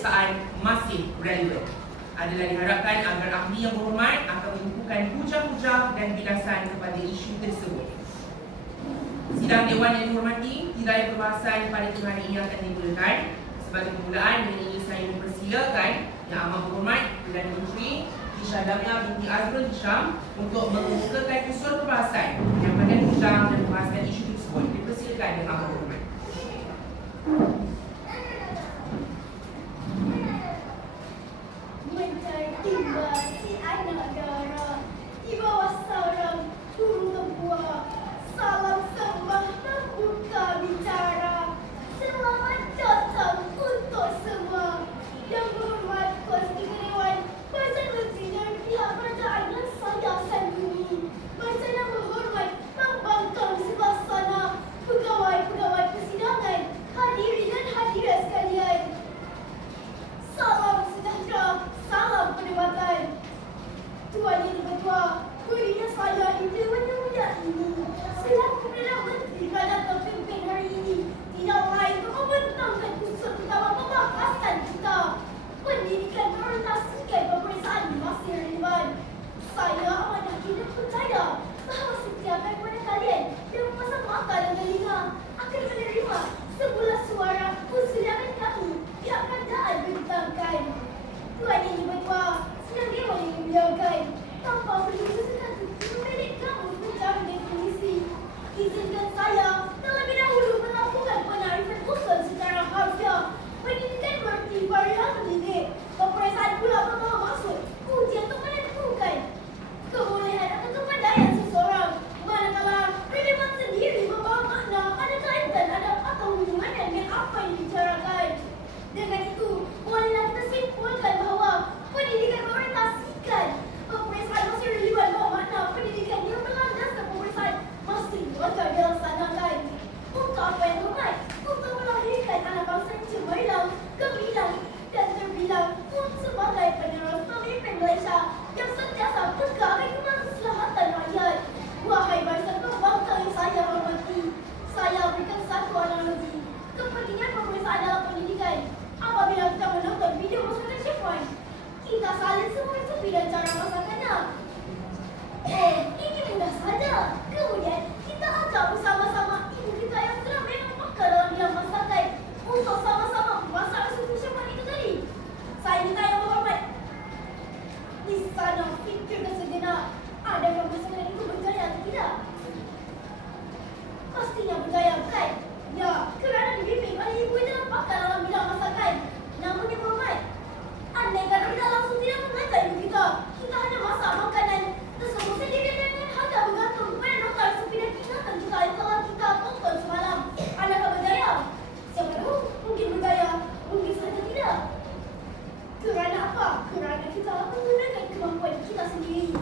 peperiksaan masih relevan. Adalah diharapkan agar ahli yang berhormat akan menumpukan hujah-hujah dan bilasan kepada isu tersebut. Sidang Dewan yang dihormati, tirai perbahasan pada tengah hari ini akan dimulakan. Sebagai permulaan, dengan ini saya mempersilakan Yang Amat Berhormat Perdana Menteri Isha Damia binti Azrul Hisham untuk mengemukakan usul perbahasan yang pada hujah dan membahaskan isu tersebut. Dipersilakan Yang Amat Berhormat. Tiba si anak darah di bawah sarang burung tebuah. Salam sembah membuka bicara. Selamat datang untuk semua. Yang berhormat Tuan Speaker Dewan, Perdana Menteri dan pihak kerajaan yang saya sandungi. Yang yang berhormat membangkang sebelah sana, pegawai-pegawai persidangan, hadirin dan hadirat sekalian. Salam sejahtera, salam perkhidmatan. Tuan Yang Di-Pertua, berinya saya di Dewan yang mulia ini selaku Perdana Menteri kerajaan terpimpin hari ini tidak lain untuk membentangkan usul utama pembahasan kita. Pendidikan berorientasikan peperiksaan masih relevan. Saya amat yakin dan percaya bahawa setiap daripada kalian yang memasang mata dan telinga akan menerima sebuah suara usulan kami pihak kerajaan bentangkan. Tuan Yang Di-Pertua, sidang Dewan yang dimuliakan, tanpa berlindung memilih kamu mencari definisi. Izinkan saya terlebih dahulu melakukan penarifan usul secara harfiah. Pendidikan berarti varian mendidik. Peperiksaan pula membawa maksud ujian untuk menentukan kebolehan atau kepandaian seseorang. Manakala relevan sendiri membawa makna ada kaitan atau hubungan dengan apa yang dibicarakan. Dengan itu, bolehlah kita simpulkan bahawa pendidikan berorientasikan peperiksaan masih relevan bahawa makna pendidikan yang berlandaskan peperiksaan masih wajar dilaksanakan. Untuk apa yang hormat? Untuk melahirkan anak bangsa yang cemerlang, gemilang dan terbilang sebagai penerus pemimpin Malaysia yang sentiasa pegang kemaslahatan rakyat. Wahai bangsa pembangsa yang saya hormati, saya berikan satu analogi. Kepentingan peperiksaan dalam pendidikan. Apabila kita menonton video masakan Chef Wan, kita salin semua resepi dan cara masakannya. Ini mudah saja. Kemudian kita ajak bersama-sama ibu kita yang telah memang pakar dalam bidang masakan untuk sama-sama memasak resepi Chef Wan itu tadi. Saya minta yang berhormat, di sana fikirkan sejenak, adakah masakan itu berjaya atau tidak? Pastinya berjaya, bukan? Ya, kerana dibimbing oleh ibu yang telah pakar dalam bidang masakan. Namun yang berhormat, andai kata kita langsung tidak mengajar ibu kita, kita hanya masak makanan tersebut sendiri dengan harga bergantung kepada nota resepi dan ingatan kita yang telah kita tonton semalam. Adakah berjaya? Siapa tahu, mungkin berjaya, mungkin saja tidak. Kerana apa? Kerana kita menggunakan kemampuan kita sendiri.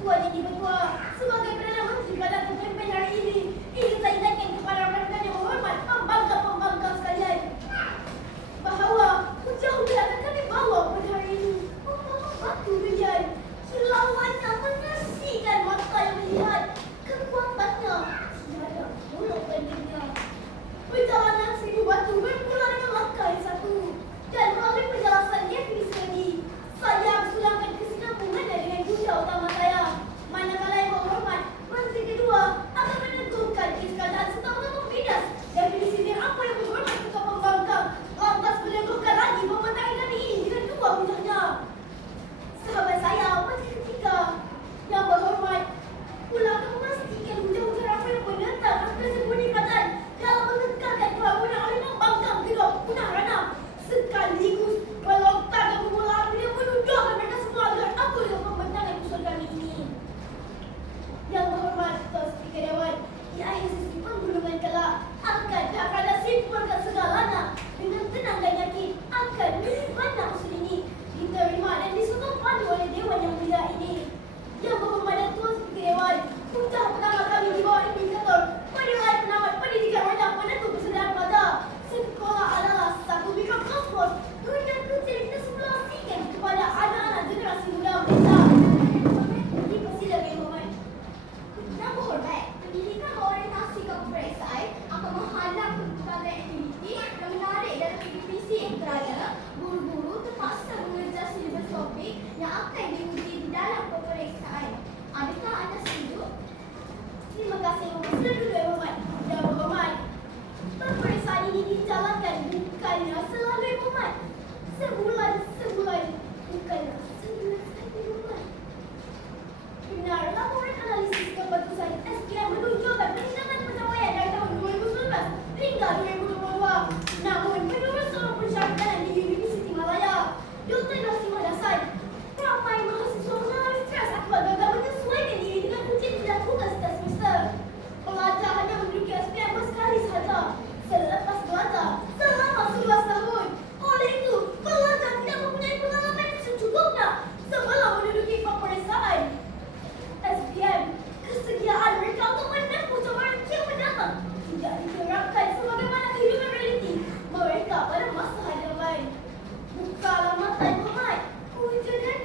Tuan Yang Di-Pertua, sebagai Perdana Menteri kerajaan terpimpin hari ini, ingin saya ingatkan kepada rakan-rakan yang berhormat, pembangkang-pembangkang sekalian, bahawa hujah-hujah akan kami bawa pada hari ini membawa batu berian, kilauannya menyaksikan mata yang melihat, kekuatannya tiada mulut pendengar. Perjalanan seribu batu bermula dengan langkah yang satu, dan melalui penjelasan definisi tadi, saya bersulangkan kesinambungannya dengan hujah utama saya. Manakala yang berhormat, Menteri kedua akan menentukan kerajaan serta membidas definisi dengan apa yang berhormat ketua pembangkang, lantas meneguhkan lagi pembentang kami ini dengan dua hujahnya. Sahabat saya, Menteri ketiga yang berhormat, pula akan memastikan hujah-hujah apa yang menentang aspek sembunyi kerajaan dalam mengekalkan kelabunan oleh pembangkang kedua punah rana, sekaligus melontarkan permulaan yang menudahkan mereka semua agar aku dengan pembentangan usul kami ini. Yang berhormat Tuan Speaker Dewan, di akhir sesi penggulungan kelak akan ada simpulkan segalanya dengan tenang dan yakin akan mana usul ini diterima dan disetujui oleh Dewan yang mulia ini. Yang berhormat dan Tuan Speaker Dewan, hujah pertama kami di bawah indikator penilaian penamat pendidikan rendah penentu persediaan pelajar. Sekolah adalah satu mikrokosmos dunia kecil yang kita simulasikan kepada anak-anak generasi muda Malaysia. Dipersilakan yang berhormat. Yang berhormat, pendidikan berorientasi ke peperiksaan akan menghalang pelbagai aktiviti yang menarik dalam definisi yang terada, guru-guru penting yang akan diuji di dalam peperiksaan. Adakah anda setuju? Terima kasih Sudah dulu Yang Berhormat dan Berhormat. Peperiksaan ini dijalankan bukannya selalu Yang Berhormat. Sebulan bukannya sebulan sekali Berhormat. Benar, laporan analisis keputusan SPM menunjukkan peningkatan pencapaian dari tahun 2019 hingga 2022. Namun, menurut seorang pensyaratan di Universiti Malaya, Dr. Nasim Hadasan, ramai mahasiswa mengalami stres akibat gagal menyesuaikan diri dengan ujian yang dilakukan setiap semester. Pelajar hanya menduduki SPM sekali sahaja selepas belajar selama 11 tahun. Oleh itu, pelajar tidak mempunyai pengalaman yang secukupnya sebelum menduduki peperiksaan SPM. Kesediaan mereka untuk menempuh cabaran yang mendatang tidak diterapkan sebagaimana kehidupan realiti mereka pada masa hadapan. Bukalah mata Yang Berhormat. Kewujudan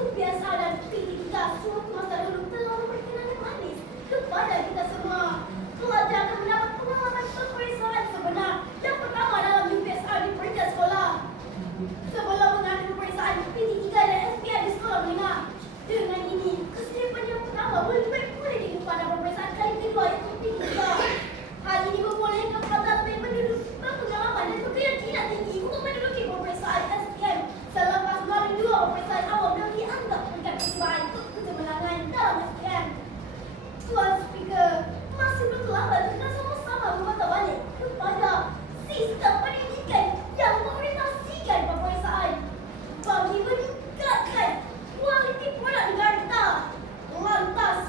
UPSR dan P3 suatu masa dulu telah memberikan kenangan manis kepada kita semua. Pelajar akan mendapat pengalaman peperiksaan sebenar yang pertama dalam UPSR di peringkat sekolah. Sebelum mengambil peperiksaan P3 dan SPM di sekolah menengah. Dengan ini, kesiapan yang pertama boleh diikuti pada peperiksaan kali kedua iaitu P3. Hal ini membolehkan pelajar lebih berpengalaman dan berkeyakinan tinggi untuk menduduki peperiksaan SPM selepas melalui dua peperiksaan awal yang dianggap peringkat percobaan untuk kecemerlangan dalam SPM. Tuan Speaker, masih belum terlambat kita sama-sama memata balik kepada sistem pendidikan yang mengorientasikan peperiksaan bagi meningkatkan kualiti produk negara kita. Lantas,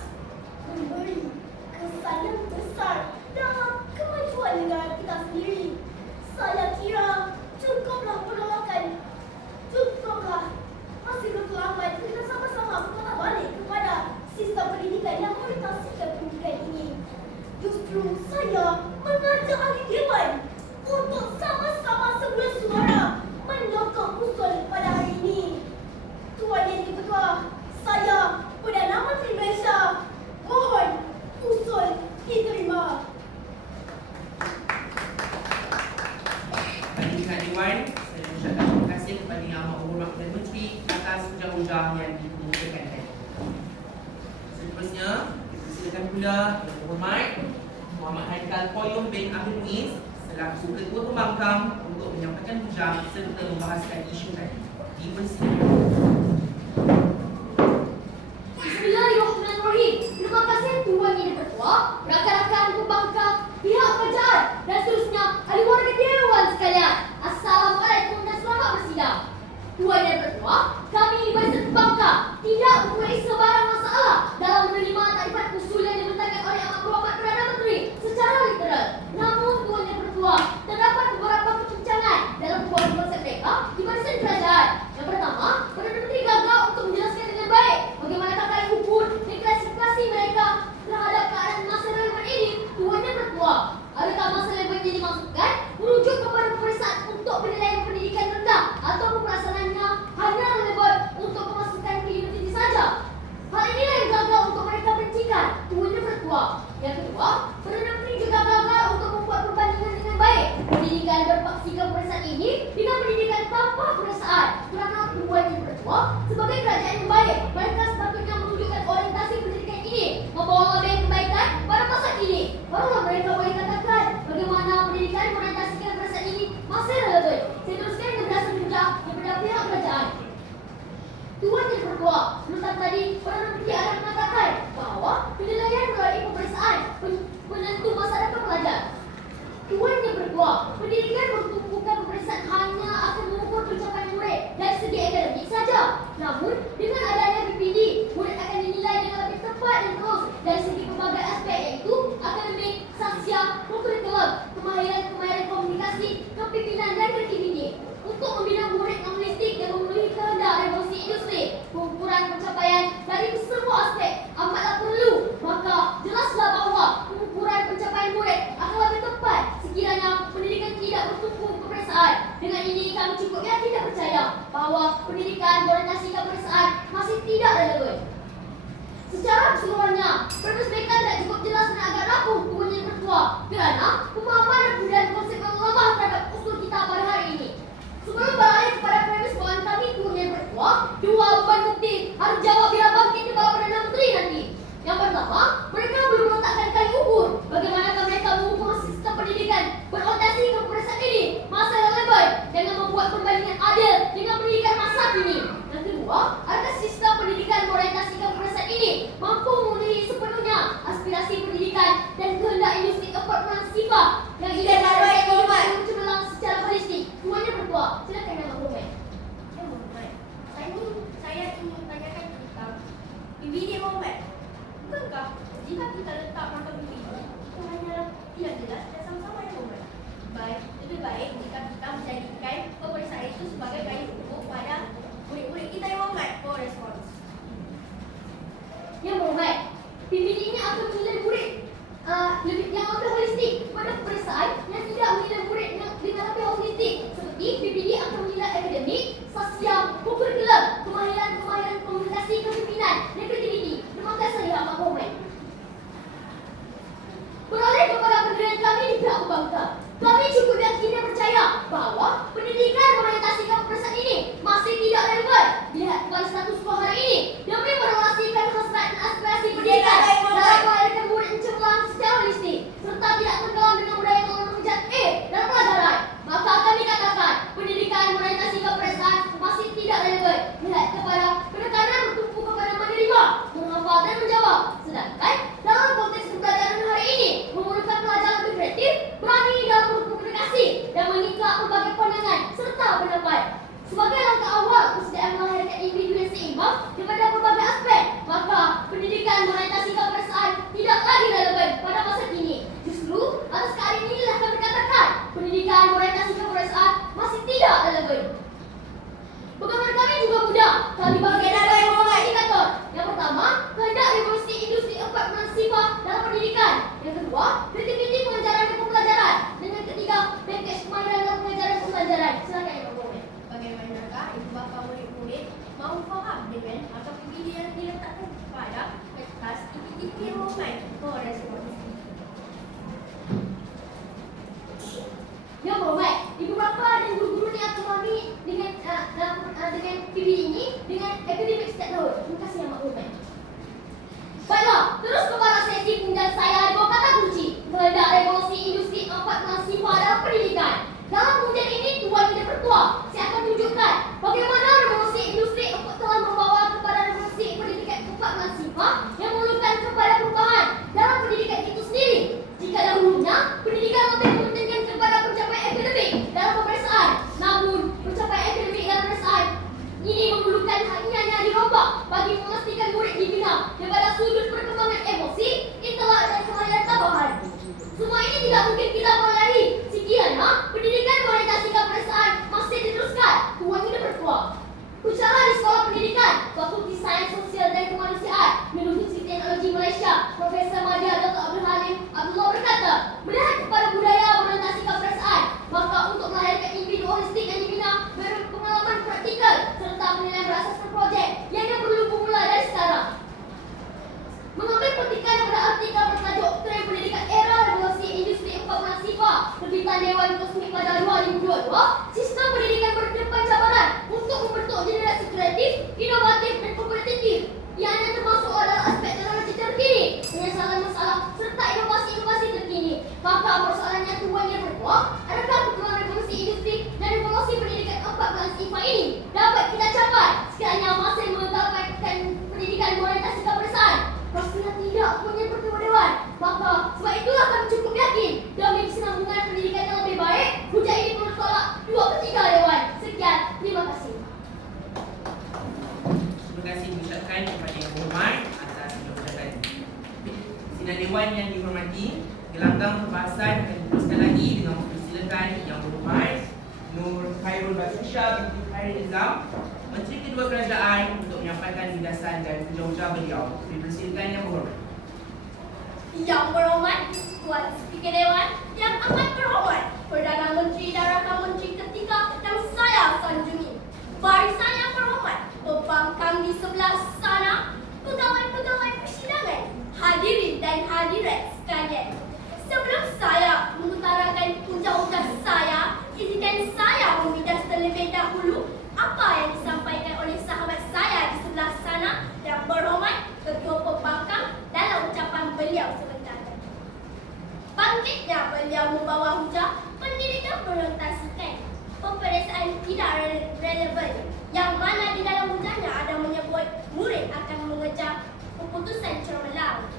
memberi kesan yang besar dalam kemajuan negara kita sendiri. Saya kira cukuplah penolakan. Cukuplah. Masih belum terlambat kita sama-sama memata balik kepada sistem pendidikan yang mengorientasikan pendidikan ini. Justru saya mengajak ahli dewan untuk sama-sama sebelah suara menyokong usul pada hari ini. Tuan Yang Di-Pertua, saya Perdana Menteri Malaysia mohon usul diterima. Bagi pihak Dewan, saya ucapkan terima kasih kepada Yang Amat Berhormat Perdana Menteri atas hujah-hujah yang dikemukakan tadi. Seterusnya, kita silakan pula Yang Berhormat Muhammad Haikal Qayyum bin Abdul Muiz selaku Ketua Pembangkang untuk menyampaikan hujah serta membahaskan isu tadi. Dipersilakan. Bismillahirrahmanirrahim. Terima kasih Tuan Yang Di-Pertua, rakan-rakan pembangkang, pihak kerajaan dan seterusnya ahli warga dewan sekalian. Assalamualaikum dan selamat bersidang. Tuan Yang Di-Pertua, kami di Barisan Pembangkang tidak mempunyai sebarang masalah dalam menerima takrifan usul yang dibentangkan oleh Amat Berhormat Perdana Menteri secara literal. Namun Tuan Yang Di-Pertua, terdapat beberapa kepincangan dalam keluaran konsep mereka di barisan kerajaan. Yang pertama, Perdana Menteri gagal untuk menjelaskan dengan baik bagaimana takaran ukur dan klasifikasi mereka terhadap keadaan masa relevan ini. Tuan Yang Di-Pertua, adakah masa relevan yang dimaksudkan merujuk kepada pemeriksaan untuk penilaian pendidikan rendah atau pelaksanaannya hanya relevan untuk pemasukan ke universiti saja? Hal inilah yang gagal untuk mereka pencikan Tuan Yang Di-Pertua. Yang kedua, Perdana Menteri juga gagal untuk membuat perbandingan dengan baik pendidikan berpaksikan pemeriksaan ini dengan pendidikan tanpa pemeriksaan. Kerana Tuan Yang Di-Pertua, sebagai kerajaan yang baik, mereka sepatutnya menunjukkan orientasi pendidikan ini membawa lebih kebaikan pada masa kini. Barulah mereka boleh katakan bagaimana pendidikan mengorientasikan pemeriksaan ini masih relevan. Saya teruskan dengan berdasar hujah daripada pihak kerajaan. Tuan Yang Di-Pertua, sebentar tadi Perdana Menteri ada mengatakan bahawa penilaian melalui pemeriksaan penentu masa depan pelajar. Tuan Yang Di-Pertua, pendidikan bertumpukan pemeriksaan hanya akan mengukur pencapaian murid dari segi akademik saja. Namun, dengan adanya PPD, murid akan dinilai dengan lebih tepat dan terus dari segi pelbagai aspek iaitu akademik, sosial, kurikulum, kemahiran komunikasi, kepimpinan dan kreativiti. Untuk membina murid yang holistik dan memenuhi kehendak revolusi industri, pengukuran pencapaian dari semua aspek amatlah perlu. Maka jelaslah bahawa pengukuran pencapaian murid akan lebih tepat sekiranya pendidikan tidak bertumpu peperiksaan. Dengan ini kami cukup yakin dan percaya bahawa pendidikan berorientasikan peperiksaan masih tidak relevan. Secara keseluruhannya, perspektif tidak cukup jelas dan agak rapuh Tuan Yang Di-Pertua kerana pemahaman dan konsep yang lemah terhadap usul kita pada hari ini. Sebelum beralih kepada premis bawaan kami Tuan Yang Di-Pertua, dua Silakan Yang Berhormat. Yang Berhormat, saya ingin tanyakan tentang PBD Berhormat. Bukankah jika kita letak mata PBD, itu hanyalah tidak jelas dan sama-sama yang Berhormat? Lebih baik jika kita menjadikan peperiksaan itu sebagai gaya hukum pada murid-murid kita yang Berhormat. For response. Yang Berhormat, PBD ini akan menilai murid yang lebih holistik kepada peperiksaan yang tidak menilai murid dengan lebih holistik. Seperti PBD akan menilai akademik, sosial, kurikulam, kemahiran komunikasi, kepimpinan dan kreativiti. Terima kasih Yang Berhormat. Beralih kepada pendirian kami di pihak pembangkang. Kami cukup yakin dan percaya bahawa pendidikan berorientasikan peperiksaan ini masih tidak relevan dilihat kepada status quo hari ini demi merelasikan hasrat dan aspirasi pendidikan dalam melahirkan murid yang cemerlang secara holistik serta tidak tenggelam dengan budaya tolong mengejar A dalam pelajaran. Maka kami katakan pendidikan berorientasikan peperiksaan masih tidak relevan dilihat kepada penekanan bertumpu kepada menerima, menghafal dan menjawab. Sedangkan dalam konteks pembelajaran hari ini memerlukan pelajar lebih kreatif, berani dalam berkomunikasi dan mengikat berbagai pandangan serta pendapat. Sebagai langkah awal persediaan melahirkan individu yang seimbang daripada berbagai aspek, maka pendidikan berorientasikan peperiksaan tidak lagi relevan pada masa kini. Justru atas keadaan inilah kami katakan pendidikan berorientasikan peperiksaan masih tidak relevan. Penggambaran kami juga mudah. Kami bagi beberapa indikator. Yang pertama, kehendak revolusi industri 4 sifat dalam pendidikan. Yang kedua, kreativiti pengajaran dan pembelajaran. Dan yang ketiga, package kemahiran dalam pengajaran dan pembelajaran. Silakan Yang Berhormat. Bagaimanakah ibu bapa murid-murid mahu faham dengan atau PBD yang diletakkan pada kertas aktiviti yang Berhormat? For response. Yang Berhormat, ibu bapa dan guru-guru ni akan memahami dengan PBD ini dengan akademik setiap tahun. Terima kasih Yang Berhormat. Baiklah, terus kepada sesi penjelasan saya di bawah kata kunci kehendak revolusi industri 4 sifat dalam pendidikan. Dalam pengujian ini, Tuan Tidak Pertua, saya akan tunjukkan bagaimana revolusi industri 4 telah membawa kepada revolusi pendidikan 4 sifat yang memerlukan kepada perubahan dalam pendidikan itu sendiri. Jika dahulunya, pendidikan lebih mementingkan kepada pencapaian akademik dalam peperiksaan, namun pencapaian akademik dalam peperiksaan ini memerlukan hanya dirombak bagi memastikan murid dibina daripada sudut perkembangan emosi, intelek dan kemahiran tambahan. Semua ini tidak mungkin kita pelajari sekiranya pendidikan berorientasikan peperiksaan masih diteruskan. Tuan Tidak Pertua. Bicara di sekolah pendidikan, Fakulti Sains Sosial dan Kemanusiaan, Universiti Teknologi Malaysia, Profesor Madya Dr. Abdul Halim Abdullah berkata, melihat kepada budaya berorientasikan peperiksaan, maka untuk melahirkan individu holistik yang dibina berpengalaman praktikal serta penilaian berasaskan projek yang perlu bermula dari sekarang. Mengambil petikan daripada artikel bertajuk Tren Pendidikan Era Revolusi Industri 4 Sifat terbitan Dewan Kosmik pada 2022, sistem pendidikan berdepan cabaran untuk membentuk generasi kreatif, inovatif dan kompetitif yang termasuk adalah aspek teknologi terkini, penyesalan masalah serta inovasi-inovasi terkini. Maka persoalannya Tuan Yang Pertua, adakah perkembangan revolusi industri dan revolusi pendidikan 4 sifat ini dapat kita capai sekiranya masih menggalakkan pendidikan berorientasikan peperiksaan? Pastinya tidak, punya Pertua Dewan. Maka sebab itulah kami cukup yakin demi kesinambungan pendidikan yang lebih baik, hujah ini perlu tolak 2/3 Dewan. Sekian, terima kasih. Terima kasih diucapkan kepada Yang Berhormat atas ucapan. Sidang Dewan yang dihormati, gelanggang perbahasan akan diteruskan lagi dengan mempersilakan Yang Berhormat Nur Khairul Basisha binti Khairul Nizam, Menteri Kedua Kerajaan untuk menyampaikan bidasan dan hujah-hujah beliau. Dipersilakan Yang Berhormat. Yang Berhormat, Tuan Speaker Dewan yang amat berhormat, Perdana Menteri dan Rakan Menteri ketika yang saya sanjungi, barisan yang berhormat, pembangkang di sebelah sana, pegawai-pegawai persidangan, hadirin dan hadirat sekalian. Sebelum saya mengutarakan hujah-hujah saya, izinkan saya membidas terlebih dahulu apa yang disampaikan oleh sahabat saya di sebelah sana yang berhormat Ketua Pembangkang dalam ucapan beliau sebentar tadi. Bangkitnya beliau membawa hujah pendidikan berorientasikan peperiksaan tidak relevan, yang mana di dalam hujahnya ada menyebut murid akan mengejar keputusan cemerlang.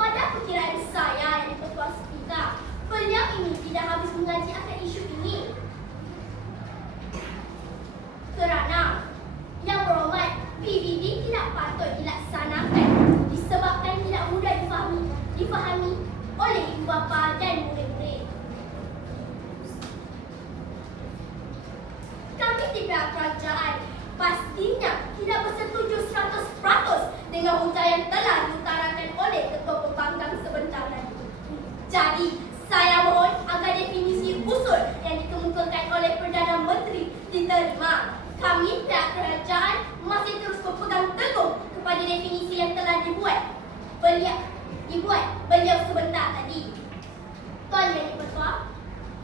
Pada perkiraan saya yang Ketua Speaker, beliau ini tidak habis mengaji akan isu ini. seperti pihak kerajaan pastinya tidak bersetuju 100% dengan ujar yang telah diutarakan oleh Ketua Pembangkang sebentar tadi. Jadi, saya mohon agar definisi usul yang dikemukakan oleh Perdana Menteri diterima. Kami pihak kerajaan masih terus berpegang teguh kepada definisi yang telah dibuat beliau sebentar tadi. Tuan Yang Di-Pertua,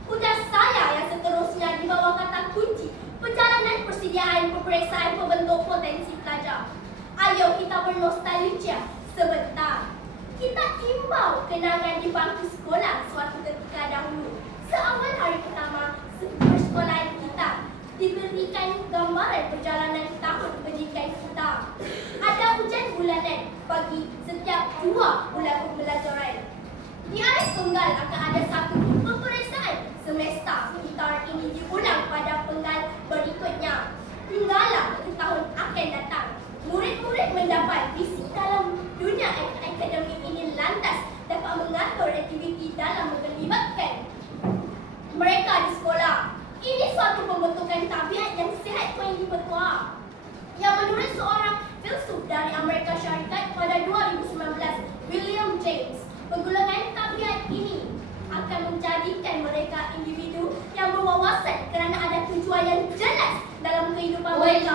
ujar saya yang seterusnya di bawah kata kunci perjalanan persediaan peperiksaan pembentuk potensi pelajar. Ayo kita bernostalgia sebentar. Kita imbau kenangan di bangku sekolah suatu ketika dahulu. Seawal hari pertama persekolahan kita, diberikan gambaran perjalanan tahun pendidikan kita. Ada ujian bulanan bagi setiap 2 bulan pembelajaran. Di akhir penggal akan ada satu peperiksaan semester. Putaran ini diulang pada penggal berikutnya. Hinggalah ke tahun akan datang, murid-murid mendapat visi dalam dunia akademik ini lantas dapat mengatur aktiviti dalam melibatkan mereka di sekolah. Ini suatu pembentukan tabiat yang sihat Tuan Yang Di-Pertua, yang menurut seorang filsuf dari Amerika Syarikat pada 2019, William James. Penggolongan tabiat ini akan menjadikan mereka individu yang berwawasan kerana ada tujuan yang jelas dalam kehidupan mereka.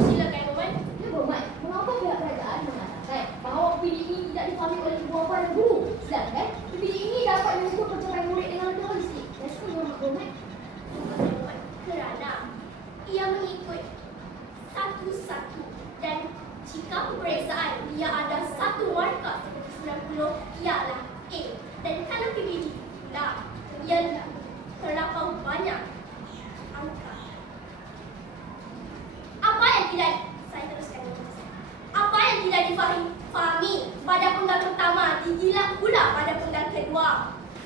Silakan, Momen. Ya, Momen. Mengapa pihak kerajaan mengatakan bahawa PPD ini tidak difahami oleh ibu bapa dan guru? Sedangkan PPD ini dapat mengukur pencapaian murid dengan lebih holistik. Respon Momen. Kerana ia mengikut satu-satu, dan jika peperiksaan ia ada satu markah seperti 90 ialah A, dan kalau PPD pula ia terlampau banyak angka. Apa yang tidak difahami pada penggal pertama digilak pula pada penggal kedua.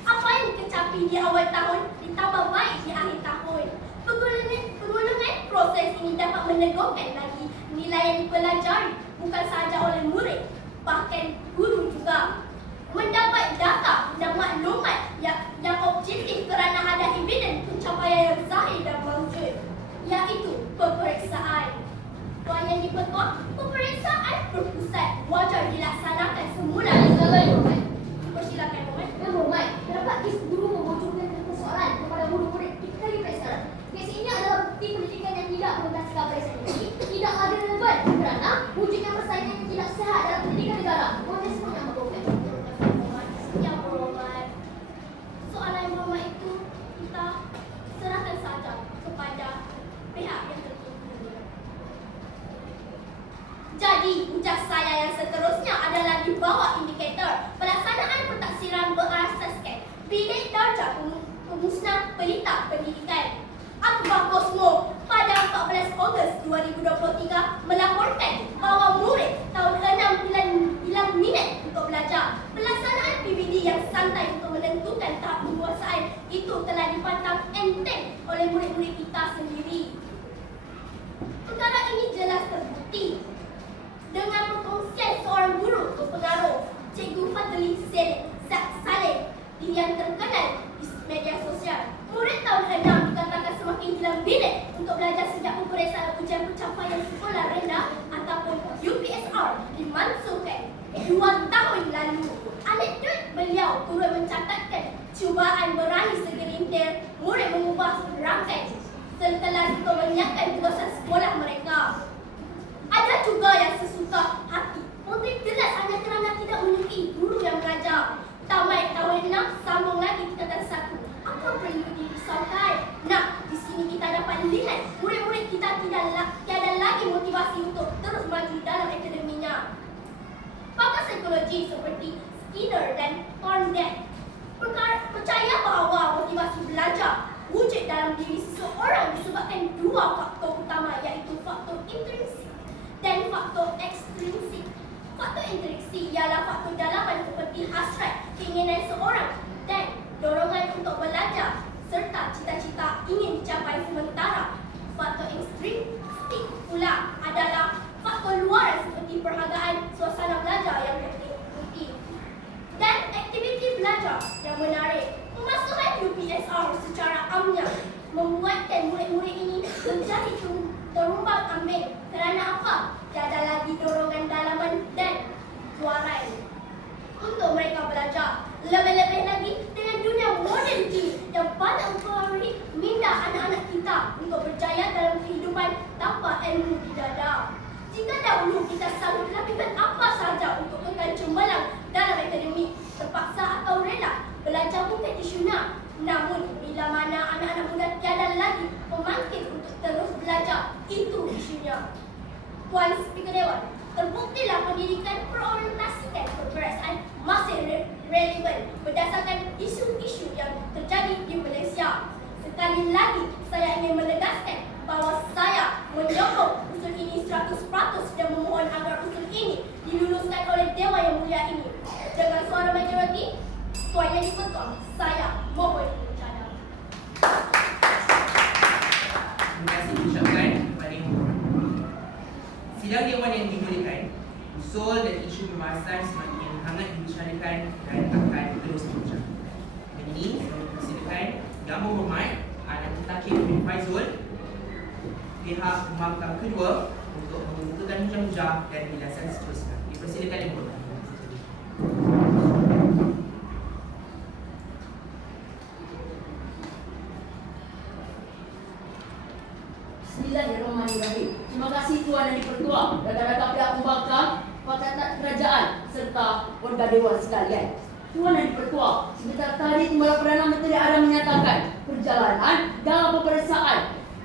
Apa yang dikecapi di awal tahun ditambah baik di akhir tahun. Pengulangan proses ini dapat meneguhkan lagi nilai yang dipelajari bukan sahaja oleh murid, bahkan guru juga. Mendapat data dan maklumat yang objektif kerana ada evidens pencapaian yang zahir dan maksud, iaitu peperiksaan. Tuan Yang Di-Pertua, peperiksaan berpusat wajar dilaksanakan semula. Persilakan, Momen. Ya, Momen. Terdapat kes guru membocorkan persoalan kepada murid-murid ketika diperiksa. Kes ini adalah bukti pendidikan yang tidak menuntaskan periksa ini tidak ada relevan kerana wujudnya persaingan yang tidak sihat dalam pendidikan negara. Mohon respon yang berkomen. Yang berhormat, soalan yang berhormat itu kita serahkan saja kepada pihak yang tertentu. Jadi, ujar saya yang seterusnya adalah di bawah indikator pelaksanaan pentaksiran berasaskan bilik darjah pemusnah pelita pendidikan. Akhbar Kosmo pada 14 Ogos 2023 melaporkan bahawa murid tahun 6 hilang minat untuk belajar. Pelaksanaan PPD yang santai untuk menentukan tahap penguasaan itu telah dipandang enteng oleh murid-murid kita sendiri. Perkara ini jelas terbukti dengan perkongsian seorang guru berpengaruh, Cikgu Fadli Saleh, yang terkenal di media sosial. Murid tahun 6 dikatakan semakin hilang minat untuk belajar sejak peperiksaan ujian pencapaian sekolah rendah ataupun UPSR dimansuhkan 2 tahun lalu. Anekdot beliau turut mencatatkan cubaan berakhir segelintir murid mengubah rangkaian sekelas untuk menyiapkan tugasan sekolah mereka. Ada juga yang sesuka hati motif jelas hanya kerana tidak menyukai guru yang mengajar. Tamat tahun 6 sambung lagi tingkatan 1. Apa perlu dirisaukan? Nah, di sini kita dapat lihat murid-murid kita tiada lagi motivasi untuk terus maju dalam akademinya. Pakar psikologi seperti Skinner dan Thorndike percaya bahawa motivasi belajar wujud dalam diri seseorang disebabkan 2 faktor utama, iaitu faktor intrinsik dan faktor ekstrinsik. Faktor intrinsik ialah faktor dalaman seperti hasrat, keinginan seorang dan dorongan untuk belajar serta cita-cita ingin dicapai, sementara faktor ekstrinsik pula adalah faktor luaran seperti perhargaan, suasana belajar yang penting dan aktiviti belajar yang menarik. Pemasukan UPSR secara amnya membuatkan murid-murid ini masih terumbang ambing. Kerana apa? Tiada lagi dorongan dalaman dan suara untuk mereka belajar. Lebih-lebih lagi dengan dunia moden ini yang banyak mempengaruhi minda anak-anak kita untuk berjaya dalam kehidupan tanpa ilmu di dada. Jika dahulu kita selalu melakukan apa sahaja untuk kekal cemerlang dalam akademik, terpaksa atau rela, belajar bukan isunya. Namun, bila mana anak-anak muda tiada lagi pemangkit untuk terus belajar, itu isunya. Puan Speaker Dewan, terbuktilah pendidikan berorientasikan keberasaan masih relevan berdasarkan isu-isu yang terjadi di Malaysia. Sekali lagi, saya ingin menegaskan bahawa saya menyokong usul ini 100% dan memohon agar usul ini diluluskan oleh Dewan Yang Mulia ini. Dengan suara majoriti, Tuan Yang di-Pertuan, saya mohon bercadang. Terima kasih diucapkan kepada Yang Berhormat. Sidang Dewan yang dimuliakan, usul dan isu pembahasan semakin hangat dibicarakan dan akan terus berbincang. Dan ini saya mempersilakan Yang Berhormat Datuk Takir bin Faizul, pihak pembangkang kedua untuk membukakan hujah-hujah dan penjelasan seterusnya. Dipersilakan Yang Berhormat. Bismillahirrahmanirrahim. Terima kasih Tuan Yang di-Pertua, rakan-rakan pihak pembangkang, pakatan kerajaan serta warga dewan sekalian. Tuan Yang di-Pertua, sebentar tadi Timbalan Perdana Menteri ada menyatakan perjalanan dalam peperiksaan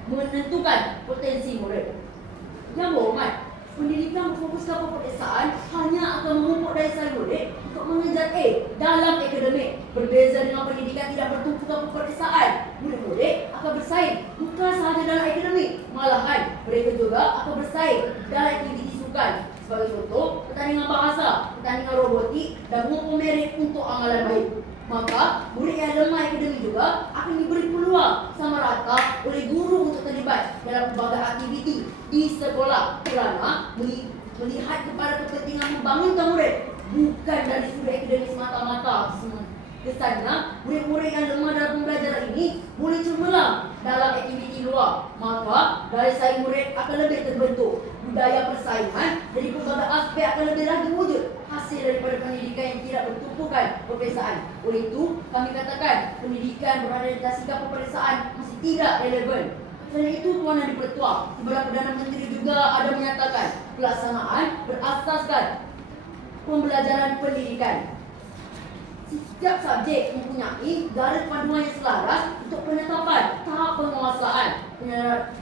menentukan potensi murid. Yang Berhormat, pendidikan berfokuskan peperiksaan hanya akan memupuk daya saing murid untuk mengejar A dalam akademik. Berbeza dengan pendidikan tidak bertumpukan peperiksaan, murid-murid akan bersaing bukan sahaja dalam akademik, malahan mereka juga akan bersaing dalam aktiviti sukan. Sebagai contoh, pertandingan bahasa, pertandingan robotik dan mengumpul merit untuk amalan baik. Maka, murid yang lemah akademik juga akan diberi peluang sama rata oleh guru untuk terlibat dalam pelbagai aktiviti di sekolah kerana melihat kepada kepentingan membangunkan murid bukan dari sudut akademik semata-mata. Kesannya, murid-murid yang lemah dalam pembelajaran ini boleh cemerlang dalam aktiviti luar. Maka, daya saing murid akan lebih terbentuk. Budaya persaingan dari pelbagai aspek akan lebih lagi wujud hasil daripada pendidikan yang tidak bertumpukan peperiksaan. Oleh itu, kami katakan pendidikan berorientasikan peperiksaan masih tidak relevan. Selain itu, Tuan Yang di-Pertua, Timbalan Perdana Menteri juga ada menyatakan pelaksanaan berasaskan pembelajaran pendidikan. Setiap subjek mempunyai garis panduan yang selaras untuk penetapan tahap penguasaan.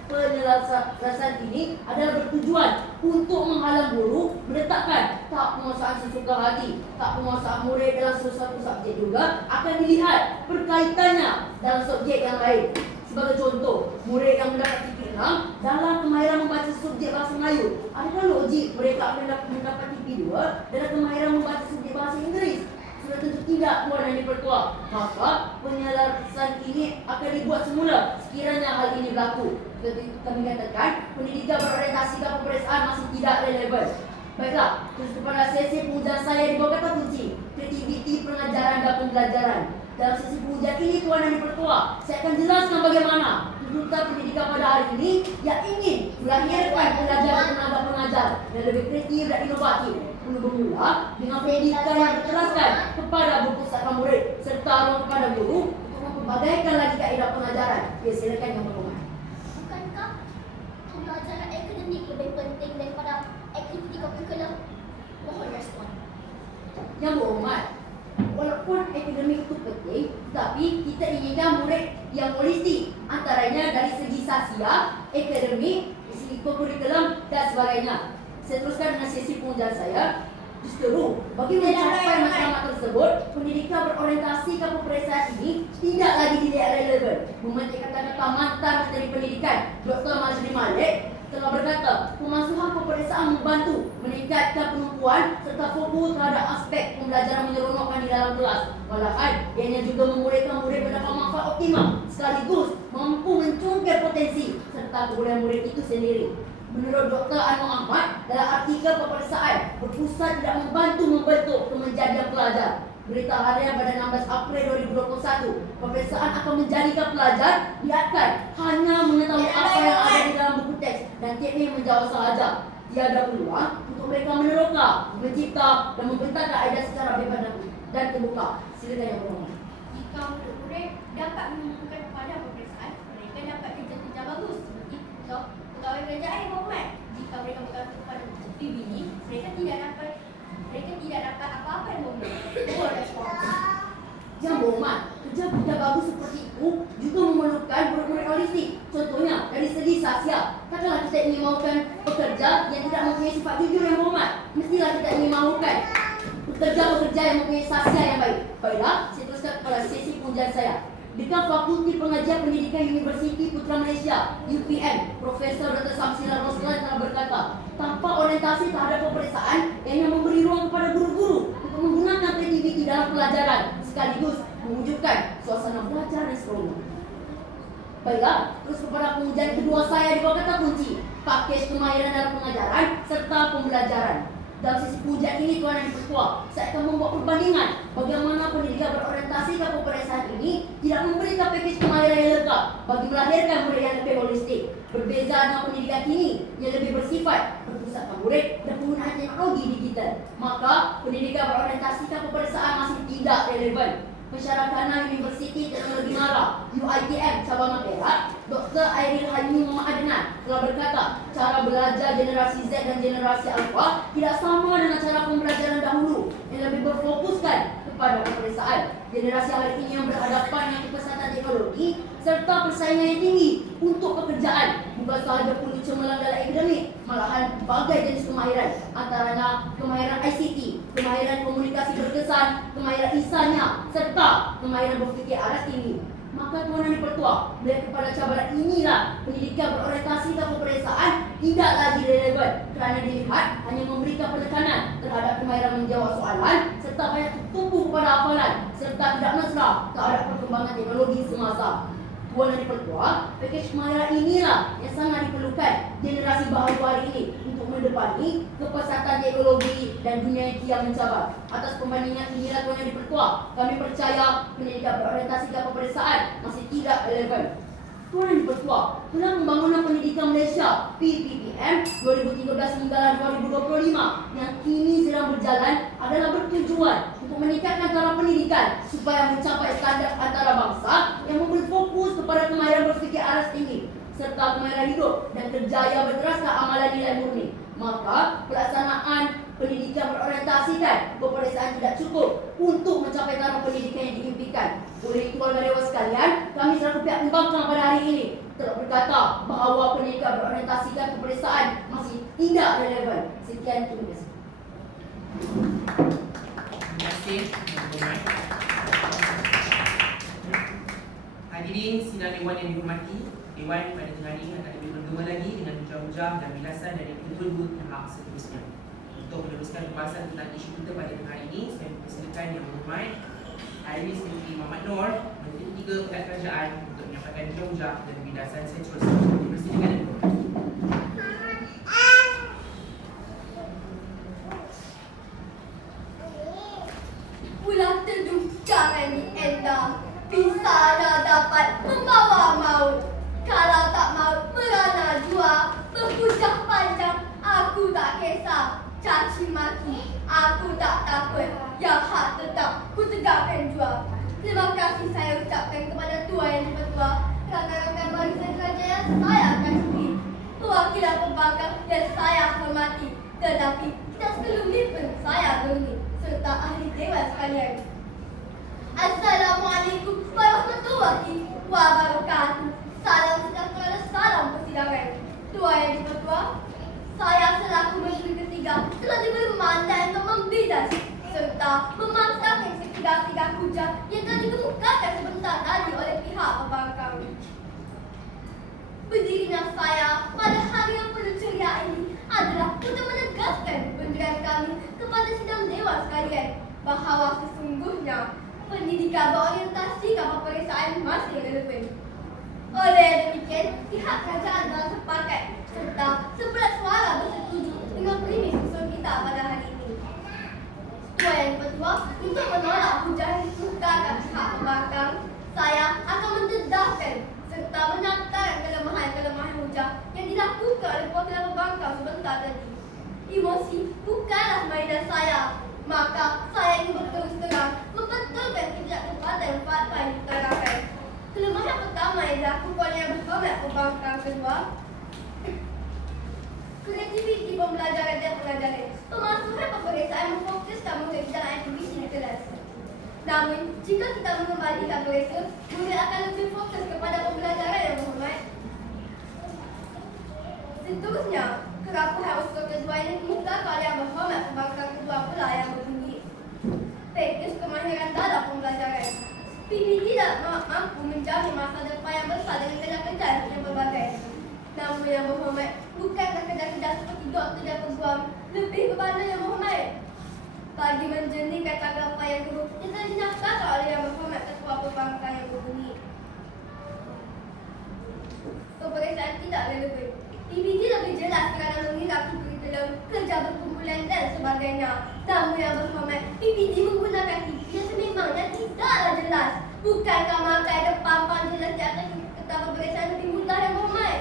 Penyelarasan ini adalah bertujuan untuk menghalang guru menetapkan tahap penguasaan sesuka hati. Tahap penguasaan murid dalam sesuatu subjek juga akan dilihat berkaitannya dalam subjek yang lain. Sebagai contoh, murid yang mendapat tinggi 6 dalam kemahiran membaca subjek bahasa Melayu, adakah logik mereka akan mendapat tinggi 2 dalam kemahiran membaca subjek bahasa Inggeris? Sudah tentu tidak, Tuan Yang di-Pertua. Maka penyelarasan ini akan dibuat semula sekiranya hal ini berlaku. Kami katakan pendidikan berorientasikan peperiksaan masih tidak relevan. Baiklah, terus kepada sesi pengujian saya di bawah kata kunci kreativiti pengajaran dan pembelajaran. Dalam sesi pengujian ini, Tuan Yang di-Pertua, saya akan jelaskan bagaimana tuntutan pendidikan pada hari ini yang ingin melahirkan pelajar dan tenaga pengajar yang lebih kreatif dan inovatif. Perlu bermula dengan pendidikan yang berteraskan kepada berpusatkan murid serta ruang kepada guru untuk mempelbagaikan lagi kaedah pengajaran. Ya, silakan Yang Berhormat. Bukankah pembelajaran akademik lebih penting daripada aktiviti kurikulam? Mohon respon. Yang Berhormat, walaupun akademik itu penting, tapi kita inginkan murid yang holistik, antaranya dari segi sosial, akademik, segi kurikulum dan sebagainya. Saya teruskan dengan sesi pengujian saya. Justru, bagi mencapai matlamat tersebut, pendidikan berorientasi ke peperiksaan ini tidak lagi dilihat relevan. Memetik kata-kata mantan Menteri Pendidikan, Dr. Majdi Malik, telah berkata, pemasuhan peperiksaan membantu meningkatkan penumpuan serta fokus terhadap aspek pembelajaran menyeronokkan di dalam kelas. Malahan, ianya juga memulihkan murid mendapat manfaat optimal sekaligus mampu mencungkil potensi serta kebolehan murid itu sendiri. Menurut Dr. Anwar Ahmad, dalam artikel peperiksaan, berpusat tidak membentuk kemenjadian pelajar. Berita harian pada 16 April 2021, peperiksaan akan menjadikan pelajar diakan hanya mengetahui apa yang ada di dalam menjawab sahaja. Tiada peluang untuk mereka meneroka, mencipta dan membentang kaedah secara bebas dan terbuka. Silakan Yang Berhormat. Jika murid-murid dapat menemukan kepada peperiksaan, mereka dapat kerja-kerja bagus seperti pegawai kerajaan yang berhormat. Jika mereka berkata kepada PBB, mereka tidak dapat apa-apa yang berhormat. Mohon respon. Yang Berhormat, kerja bagus seperti itu juga memerlukan murid-murid holistik. Contohnya, dari segi sasial, takkanlah kita ingin mahukan pekerja yang tidak mempunyai sifat jujur yang berhormat. Mestilah kita ingin mahukan pekerja-pekerja yang mempunyai sasial yang baik. Baiklah, saya teruskan kepada sesi pujian saya. Dekan Fakulti Pengajian Pendidikan Universiti Putra Malaysia (UPM), Profesor Dr. Samsila Roslan telah berkata, tanpa orientasi terhadap peperiksaan yang memberi ruang kepada guru-guru untuk menggunakan kreativiti dalam pelajaran sekaligus mewujudkan suasana belajar yang seronok. Baiklah, terus kepada pengujian kedua saya di bawah kata kunci, pakej kemahiran dalam pengajaran serta pembelajaran. Dalam sesi pujian ini, Tuan Yang Dipertua, saya akan membuat perbandingan bagaimana pendidikan berorientasi ke peperiksaan ini tidak memberikan pakej kemahiran yang lengkap bagi melahirkan murid yang lebih holistik. Berbeza dengan pendidikan kini yang lebih bersifat berpusatkan murid dan penggunaan teknologi digital, maka pendidikan berorientasi ke peperiksaan masih tidak relevan. Pensyarah Universiti Teknologi Mara UiTM Cabang Perak, Dr. Airil Haymi Muhammad Adnan telah berkata, cara belajar generasi Z dan generasi Alpha tidak sama dengan cara pembelajaran dahulu yang lebih berfokuskan kepada peperiksaan. Generasi hari ini yang berhadapan dengan kepesatan teknologi serta persaingan yang tinggi untuk pekerjaan bukan sahaja perlu cemerlang dalam akademik, malahan berbagai jenis kemahiran, antaranya kemahiran ICT, kemahiran komunikasi berkesan, kemahiran insania, serta kemahiran berfikir aras tinggi. Maka Tuan Yang Dipertua, melihat kepada cabaran inilah pendidikan berorientasi ke peperiksaan tidak lagi relevan kerana dilihat hanya memberikan penekanan terhadap kemahiran menjawab soalan serta banyak tertumpu kepada hafalan serta tidak mesra terhadap perkembangan teknologi semasa. Tuan Yang Dipertua, pakej kemahiran inilah yang sangat diperlukan generasi baharu hari ini untuk mendepani kepesatan teknologi dan dunia yang kian mencabar. Atas perbandingan inilah Tuan Yang Dipertua, kami percaya pendidikan berorientasi ke peperiksaan masih tidak relevan. Tuan Yang Dipertua, dalam pembangunan pendidikan Malaysia PPPM 2013 hingga 2025 yang kini sedang berjalan adalah bertujuan untuk meningkatkan taraf pendidikan supaya mencapai standar antarabangsa yang memberi fokus kepada kemahiran berfikir aras tinggi serta kemahiran hidup dan kerjaya berteraskan amalan nilai murni. Maka pelaksanaan pendidikan berorientasikan peperiksaan tidak cukup untuk mencapai taraf pendidikan yang diimpikan. Oleh itu, warga dewan sekalian, kami selaku pihak pembangkang pada hari ini telah berkata bahawa pendidikan berorientasikan peperiksaan masih tidak relevan. Sekian, terima kasih. Terima kasih. Hadirin sidang Dewan yang dihormati, Dewan pada hari ini akan lebih bergema lagi dengan hujah-hujah dan bilasan dari kedua-dua pihak seterusnya. Untuk meneruskan pembahasan tentang isu kita pada hari ini, saya mempersilakan Yang Berhormat Iris Menteri Muhammad Noor, Menteri Ketiga Pihak Kerajaan untuk menyampaikan hujah-hujah dan bilasan seterusnya. Dipersilakan. Pulang teduh jangan diendam, bisa dah dapat membawa maut. Kalau tak maut merana jua, berpucah panjang, aku tak kisah. Caci maki, aku tak takut. Yang hak tetap ku tegakkan jua. Terima kasih saya ucapkan kepada Tuan Yang Dipertua, rakan-rakan barisan kerajaan saya kasihi, perwakilan pembangkang yang saya hormati, tetapi tidak sekelumit pun saya geruni, serta ahli dewan sekalian. Assalamualaikum warahmatullahi wabarakatuh. Salam sejahtera, salam persidangan. Tuan Yang Dipertua, saya selaku Menteri Ketiga telah diberi mandat untuk membidas serta memaksakan ketiga-tiga hujah yang telah dikemukakan sebentar tadi oleh pihak pembangkang. Berdirinya saya pada hari yang penuh ceria ini adalah untuk menegaskan pendirian kami kepada sidang dewan sekalian bahawa sesungguhnya pendidikan berorientasi ke peperiksaan masih relevan. Oleh demikian, pihak kerajaan telah sepakat serta sebelas suara bersetuju dengan premis usul kita pada hari ini. Tuan Yang Dipertua, untuk menolak hujah yang dikemukakan pihak pembangkang, saya akan mendedahkan serta menakar kelemahan-kelemahan hujah yang dilakukan oleh perwakilan pembangkang sebentar tadi. Emosi bukanlah mainan saya. Maka saya ingin berterus terang membetulkan ketidaktepat dan fakta yang diterangkan. Kelemahan pertama ialah kurangnya berhormat perbankan. Kedua, kreativiti pembelajaran dan pengajaran. Pemasukan peperiksaan memfokuskan murid dalam aktiviti di kelas. Namun, jika kita mengembalikan mereka, murid akan lebih fokus kepada pembelajaran yang berhormat. Seterusnya, kerapuhan unsur kedua ini dikemukakan oleh yang berhormat perbankan kedua pula yang berbunyi package kemahiran dalam pembelajaran. PBD tidak mampu menjamin masa depan yang besar dengan kerja-kerja yang berbagai. Namun yang berhormat bukanlah kerja-kerja seperti doktor dan peguam, lebih kepada yang berhormat. Bagi menjernihkan tanggapan yang buruk, kita dinyatakan oleh yang berhormat ketua perbankan yang berbunyi peperiksaan tidak relevan. PBD lebih jelas kerana mengira kurikulum, kerja berkumpulan dan sebagainya. Namun yang berhormat, PBD menggunakan PBD yang sememangnya tidaklah jelas. Bukankah makai depan jelas di atas kertas peperiksaan lebih mudah yang berhormat?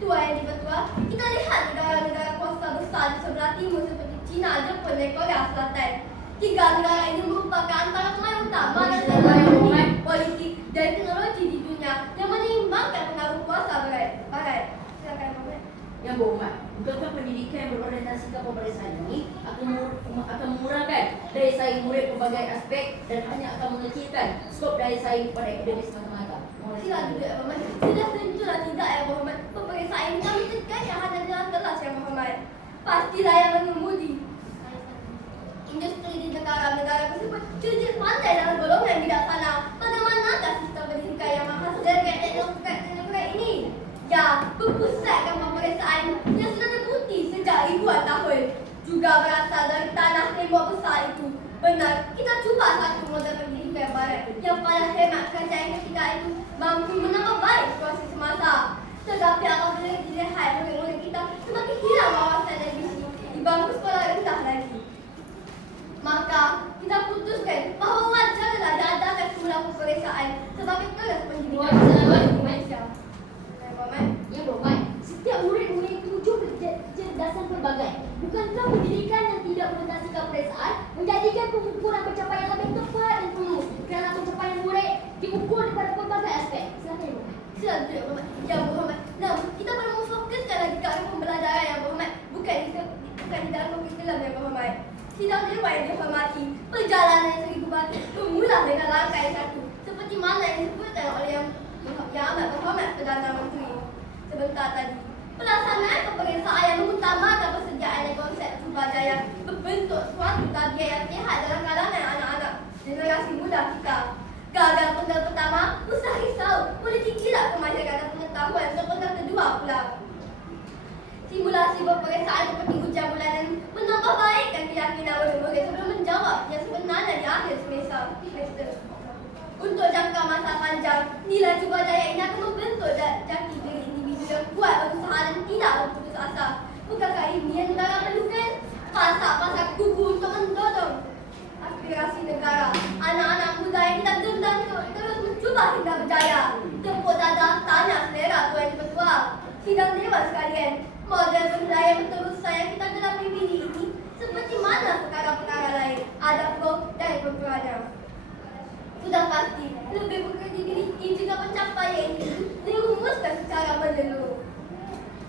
Tuan yang dipertua, kita lihat negara-negara kuasa besar di sebelah timur seperti China, Jepun dan Korea Selatan. Tiga negara ini merupakan antara pemain utama dan teknologi, politik dan teknologi di dunia yang menyeimbangkan pengaruh kuasa barat. Silakan, Mohamad. Yang berhormat, bukankah pendidikan yang berorientasi ke peperiksaan ini akan mengurangkan daya saing murid berbagai aspek dan hanya akan mengecilkan skop daya saing pada akademis semata-mata? Sila duduk, yang berhormat. Sudah tentulah tidak, yang berhormat. Peperiksaan ini kami tekan yang hanya dalam kelas, yang berhormat. Pastilah yang mengemudi industri di negara-negara tersebut cuci pandai dalam golongan bijaksana. Bagaimanakah sistem pendidikan yang mahal sederet teknologi ini? Ya, berpusatkan peperiksaan yang sudah terbukti sejak ribuan tahun juga berasal dari tanah tembok besar itu. Benar, kita cuba satu model pendidikan barat yang pada hemat kerajaan ketika itu mampu menambah baik proses semasa. Tetapi apabila dilihat murid-murid kita semakin hilang wawasan dan visi di bangku sekolah rendah lagi, maka kita putuskan bahawa wajar telah diadakan semula peperiksaan sebagai kelas pendidikan di Malaysia. Yang berhormat, setiap murid memiliki tujuh kecerdasan pelbagai. Bukankah pendidikan yang tidak berorientasi ke peperiksaan menjadikan pengukuran pencapaian lebih tepat dan penuh kerana pencapaian murid diukur daripada pelbagai aspek? Silakan, Ibu. Silakan, yang berhormat. Namun, kita perlu memfokuskan lagi ke pembelajaran yang berhormat, bukan di dalam kurikulum yang berhormat. Sidang dewan yang dihormati, perjalanan yang 1000 batu bermula dengan langkah yang satu, seperti mana yang disebutkan oleh yang amat berhormat Perdana Menteri sebentar tadi. Pelaksanaan peperiksaan yang mengutamakan persediaan dan konsep Sumbajaya berbentuk suatu tabiat yang sihat dalam kalangan anak-anak generasi muda kita. Gagal penggal pertama, usah risau, politik tidak kemahiran dan pengetahuan sepenggal kedua pula. Simulasi peperiksaan seperti ujian bulanan menambah baikkan keyakinan murid-murid sebelum menjawab yang sebenarnya di akhir semester. Untuk jangka masa panjang, nilai Sumbajaya ini akan membentuk jati diri individu yang kuat, berusaha dan tidak berputus asa. Bukankah ini yang negara perlukan? Pasak-pasak kuku untuk mendorong aspirasi negara. Anak-anak muda yang tidak dendam terus mencuba hingga berjaya. Tepuk dada, tanya selera Tuan Di-Pertua. Sidang dewan sekalian, model penilaian berterusan yang kita gelar PBD ini seperti mana perkara-perkara lain, ada pro dan kontranya. Sudah pasti lebih berkredibiliti jika pencapaian ini dirumuskan secara menyeluruh.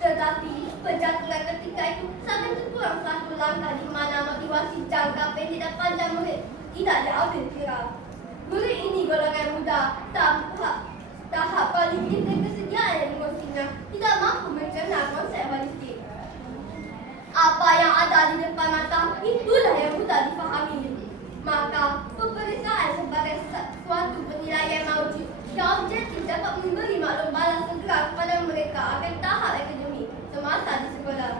Tetapi penjatuhan ketika itu sangat terkurang satu langkah di mana motivasi jangka pendek dan panjang murid tidak diambil kira. Murid ini golongan muda, tahap politik dan kesediaan emosinya tidak mampu mencerna konsep politik. Apa yang ada di depan mata itulah yang mudah difahami. Maka peperiksaan sebagai suatu penilaian mawjud yang objektif dapat memberi maklum balas segera kepada mereka akan tahap akademik semasa di sekolah.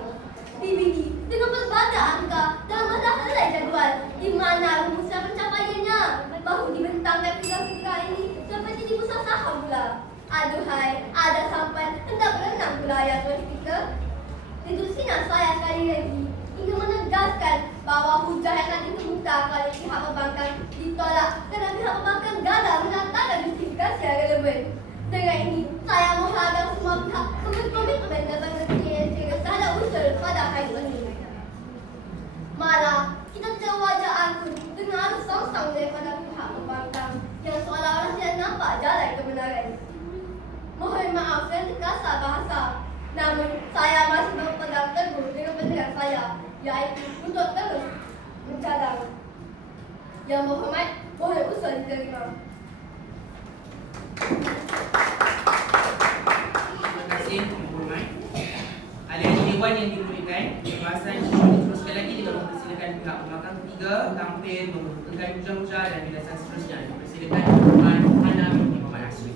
PBD dengan berbagai angka dan helai jadual di mana rumusan pencapaiannya baru dibentangkan figura-figura ini seperti di bursa saham pula. Aduhai, ada sampai hendak berenang pula ya Tuan Speaker. Institusinya saya sekali lagi ingin menegaskan bahawa hujah yang nanti terbuka oleh pihak perbankan ditolak kerana pihak perbankan gagal menantangkan justifikasi yang relevan. Dengan ini, saya mohon agar semua pihak memberi komitmen dan berhenti yang serius terhadap usul mengadakan ini. Malah, kita terwajaan pun dengan sang-sang daripada pihak pembangkang yang seolah-olah tidak nampak jalan kebenaran. Mohon maaf yang terkasar bahasa. Namun, saya masih berpegang teguh dengan pendidikan saya, iaitu untuk terus berjalan. Yang berhormat, boleh usul diterima. Terima kasih, Yang Berhormat. Ahli-ahli Dewan yang dimuliakan, pembahasan isu diteruskan lagi dengan mempersilakan pihak pembangkang ketiga tampil membukakan hujah-hujah dan bilasan seterusnya. Dipersilakan Yang Berhormat Hana binti Muhammad Asri.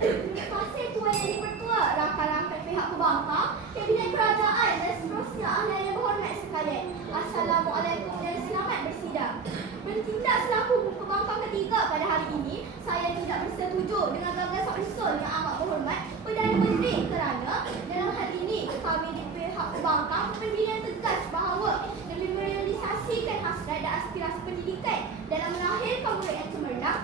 Terima kasih Tuan Yang Dipertua, rakan-rakan pihak pembangkang, kabinet kerajaan dan seterusnya ahli yang berhormat sekalian. Assalamualaikum dan selamat bersidang. Bertindak selaku pembangkang ketiga pada hari ini, saya tidak bersetuju dengan gagasan usul yang amat berhormat Perdana Menteri kerana dalam hal ini kami di pihak pembangkang berpendirian tegas bahawa demi merealisasikan hasrat dan aspirasi pendidikan dalam melahirkan murid yang cemerlang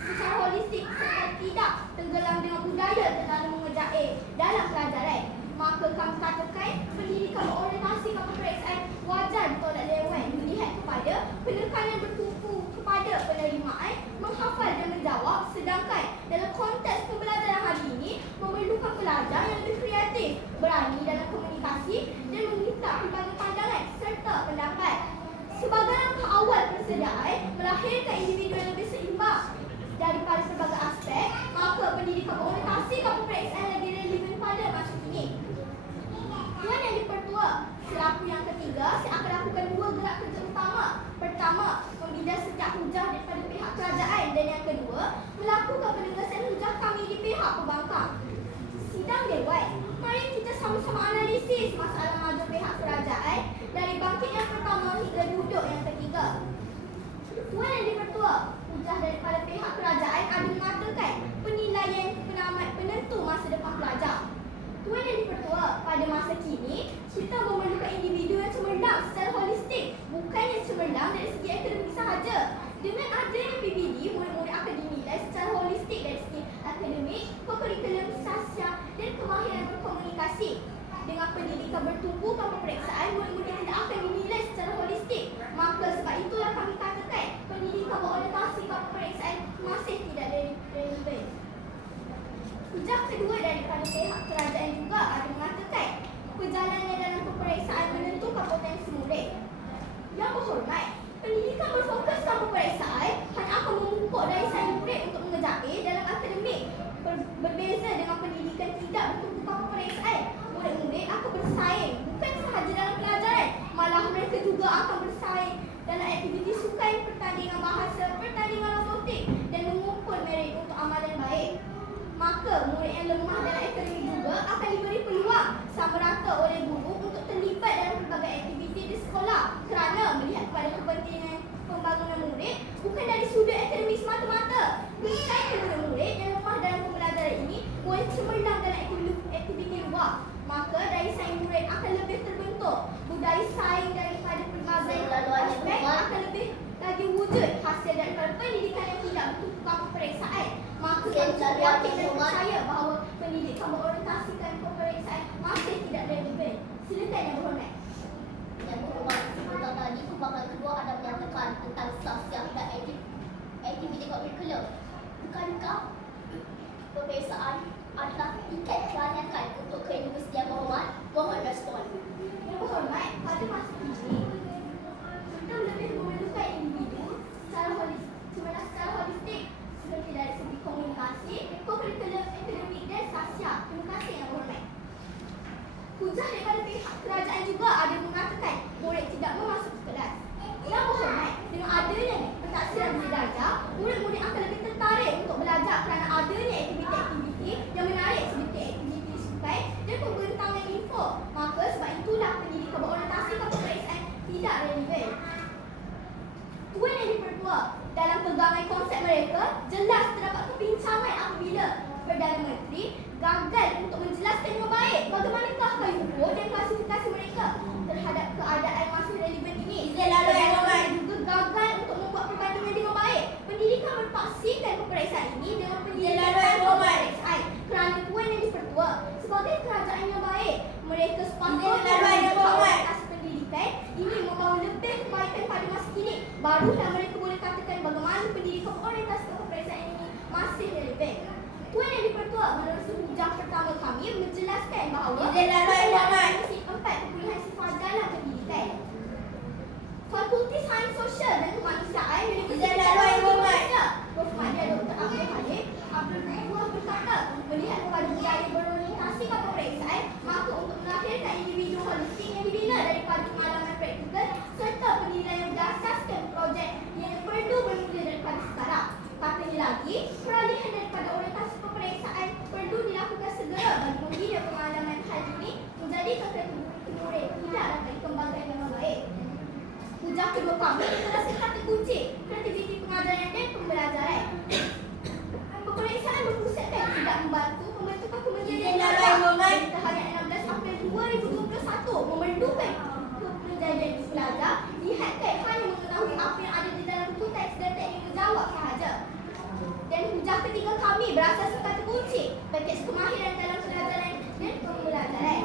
secara holistik serta tidak tenggelam dengan budaya terlalu mengejae dalam pelajaran, maka kami katakan pendidikan berorientasi kepada peperiksaan wajar ditolak dewan melihat kepada penekanan bertumpu kepada penerimaan, menghafal dan menjawab, sedangkan dalam konteks pembelajaran hari ini memerlukan pelajar yang lebih kreatif, berani dalam komunikasi dan meminta pelbagai pandangan serta pendapat. Sebagai langkah awal persediaan melahirkan individu yang lebih seimbang daripada pelbagai aspek, maka pendidikan berorientasi kepada peperiksaan lebih relevan pada masa kini. Tuan Yang Dipertua, selaku yang ketiga, saya akan lakukan dua gerak kerja utama. Pertama, membina setiap hujah daripada pihak kerajaan dan yang kedua, melakukan penegasan hujah kami di pihak pembangkang. Sidang Dewan, mari kita sama-sama analisis masalah maju pihak kerajaan dari bangkit yang pertama hingga duduk yang ketiga. Tuan Yang Dipertua, hujah daripada pihak kerajaan ada mengatakan penilaian penamat penentu masa depan pelajar. Tuan Yang Dipertua, pada masa kini, kita memerlukan individu yang cemerlang secara holistik, bukan yang cemerlang dari segi akademik sahaja. Dengan adanya PBD, murid-murid akan dinilai secara holistik dari segi akademik, kurikulum, sosial dan kemahiran berkomunikasi. Dengan pendidikan bertumpu pada peperiksaan, murid-murid tidak akan dinilai secara holistik. Maka sebab itulah kami katakan pendidikan berorientasi pada peperiksaan masih tidak relevan. Hujah kedua daripada pihak kerajaan juga ada mengatakan perjalanan dalam peperiksaan menentukan potensi murid. Yang berhormat, pendidikan berfokuskan peperiksaan hanya akan memupuk dari saing murid untuk mengejar dalam akademik. Berbeza dengan pendidikan tidak bertumpukan peperiksaan, murid-murid akan bersaing bukan sahaja dalam pelajaran, malah mereka juga akan bersaing dalam aktiviti sukan, pertandingan bahasa, pertandingan robotik dan mengumpul merit untuk amalan baik. Maka murid yang lemah dalam akademik juga akan diberi peluang sama rata oleh guru untuk terlibat dalam pelbagai aktiviti di sekolah kerana melihat kepada kepentingan pembangunan murid bukan dari sudut akademik semata-mata. Bukan murid-murid yang lemah dalam pembelajaran ini boleh cemerlang dalam aktiviti luar, maka dari saing murid akan lebih terbentuk. Budaya saing daripada pelbagai aspek akan lebih lagi wujud hasil daripada pendidikan yang tidak bertumpukan peperiksaan. Maka kami yakin dan percaya bahawa pendidikan berorientasikan peperiksaan masih tidak relevan. Silakan Yang Berhormat. Yang berhormat, seperti tadi pembangkang kedua ada menyatakan tentang sosial dan aktiviti kurikulum. Bukankah peperiksaan adalah tiket kelanyakan untuk ke universiti yang berhormat? Mohon respon. Yang Berhormat, pada masa ini kita lebih memerlukan individu secara holistik seperti dari segi komunikasi, kurikulum, akademik dan sosial. Terima kasih Yang Berhormat. Hujah daripada pihak kerajaan juga ada mengatakan murid tidak memasuki kelas. Yang Berhormat, dengan adanya pentaksiran belajar, murid-murid akan lebih tertarik untuk belajar kerana adanya aktiviti-aktiviti yang menarik seperti aktiviti sukan dan pembentangan info. Maka sebab itulah pendidikan berorientasi kepada peperiksaan tidak relevan. Tuan Yang Dipertua, dalam pegangan konsep mereka, jelas terdapat kepincangan apabila Perdana Menteri gagal untuk menjelaskan dengan baik bagaimanakah kayu ukur dan klasifikasi mereka terhadap keadaan masih relevan ini. Perdana juga gagal untuk membuat perbandingan dengan baik. Pendidikan berpaksikan peperiksaan ini dengan pendidikan peperiksaan kerana Tuan Yang Dipertua sebagai kerajaan yang baik Kualitas pendidikan ini membawa lebih kebaikan pada masa kini. Barulah mereka boleh katakan bagaimana pendidikan berorientasi kepeperiksaan ini masih relevan. Tuan Yang di-Pertua, menurut hujah pertama kami menjelaskan bahawa Komisi 4 sifat dalam pendidikan. Fakulti Sains Sosial dan Kemanusiaan Universiti Malaysia Berfahadah Dr. Abdul Halim Abdul Buah berkata, melihat kepada budaya berorientasi kepeperiksaan, maka untuk melahirkan individu holistik yang dibina daripada pengalaman praktikal serta penilaian berdasarkan projek yang perlu bermula daripada sekarang. Katanya lagi, peralihan daripada orientasi peperiksaan perlu dilakukan segera bagi membina pengalaman hal ini menjadi kategori murid tidak dapat dikembangkan dengan baik. Hujah kedua kami terasa kata kunci kreativiti pengajaran dan pembelajaran. Peperiksaan berpusatkan tidak membantu pembentukan kementerian terhadap 16 April 2021 memerlukan kejadian pelajar lihatkan hanya mengetahui apa yang ada di dalam buku teks dan teknik menjawab sahaja. Dan hujah ketiga kami berasaskan kata kunci pakej kemahiran dalam pelajaran dan pembelajaran.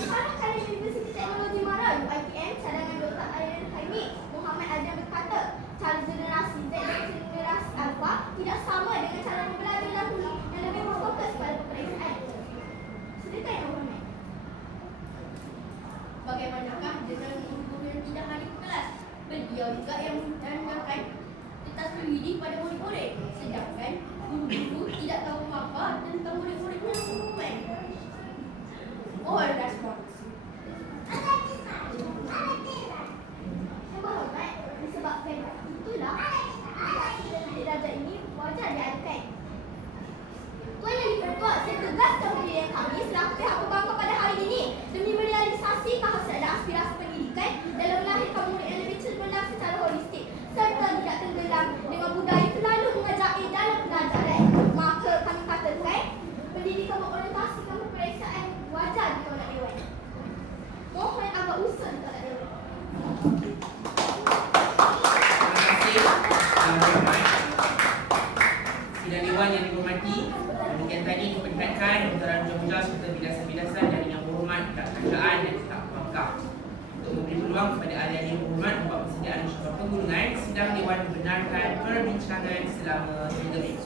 Pengarah Kanan Universiti Teknologi Mara UiTM cadangan Dr. Airan Haimi Muhammad Adam berkata, cara generasi Z dan generasi Alpha tidak sama dengan cara membelajar dahulu yang lebih berfokus pada peperiksaan. Silakan Yang Berhormat. Bagaimanakah dengan guru yang tidak hadir ke kelas? Beliau juga yang menanyakan tentang PWD pada murid-murid, sedangkan guru-guru tidak tahu apa tentang murid-muridnya dokumen. All response. Yang Berhormat, disebabkan itulah derajat ini wajar diadakan. Tuan Yang di-Pertua, saya tegaskan pendirian kami selaku pihak pembangkang pada hari ini demi merealisasi kehasilan dan aspirasi pendidikan dalam melahirkan murid yang lebih cemerlang secara holistik serta tidak tenggelam dengan budaya terlalu mengajak dalam pelajaran. Maka kami katakan pendidikan berorientasikan peperiksaan wajar ditolak Dewan. Mohon agak usul ditolak Dewan. Terima kasih Yang Berhormat. Sidang Dewan yang dihormati, demikian tadi diperlihatkan pemutaran hujah-hujah serta bilasan-bilasan dari Yang Berhormat pihak kerajaan dan pihak pembangkang. Untuk memberi peluang kepada ahli-ahli yang berhormat membuat persediaan syukur penggulungan, sidang Dewan membenarkan perbincangan selama 3 minit.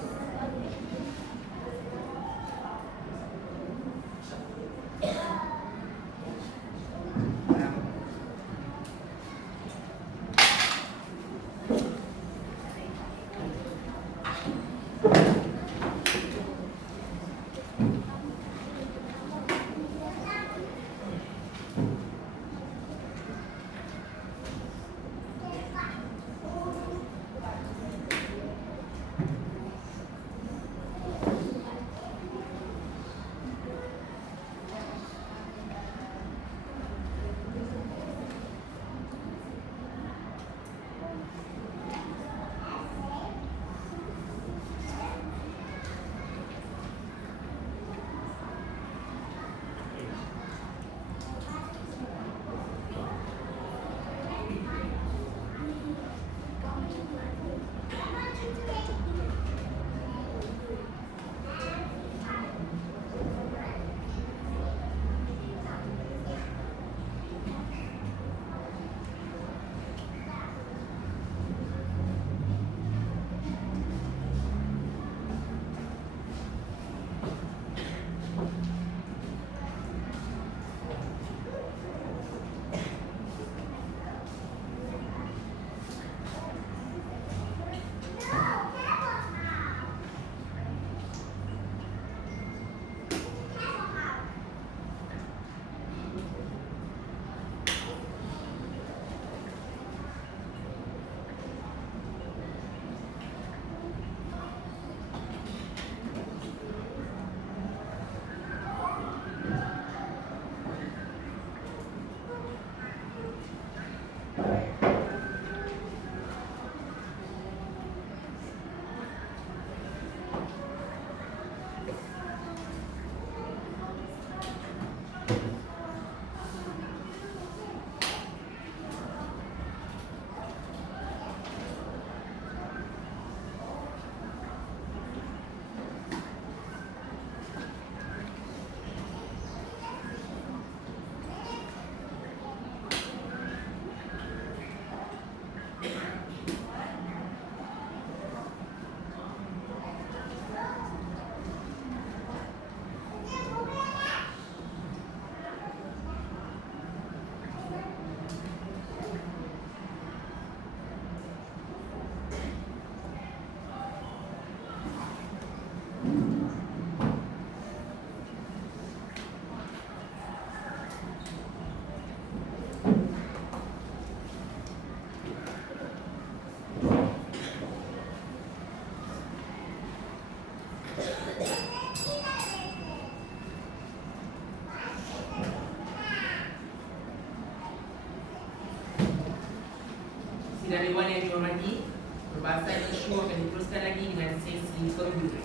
pembahasan isu akan diteruskan lagi dengan sesi penghulu.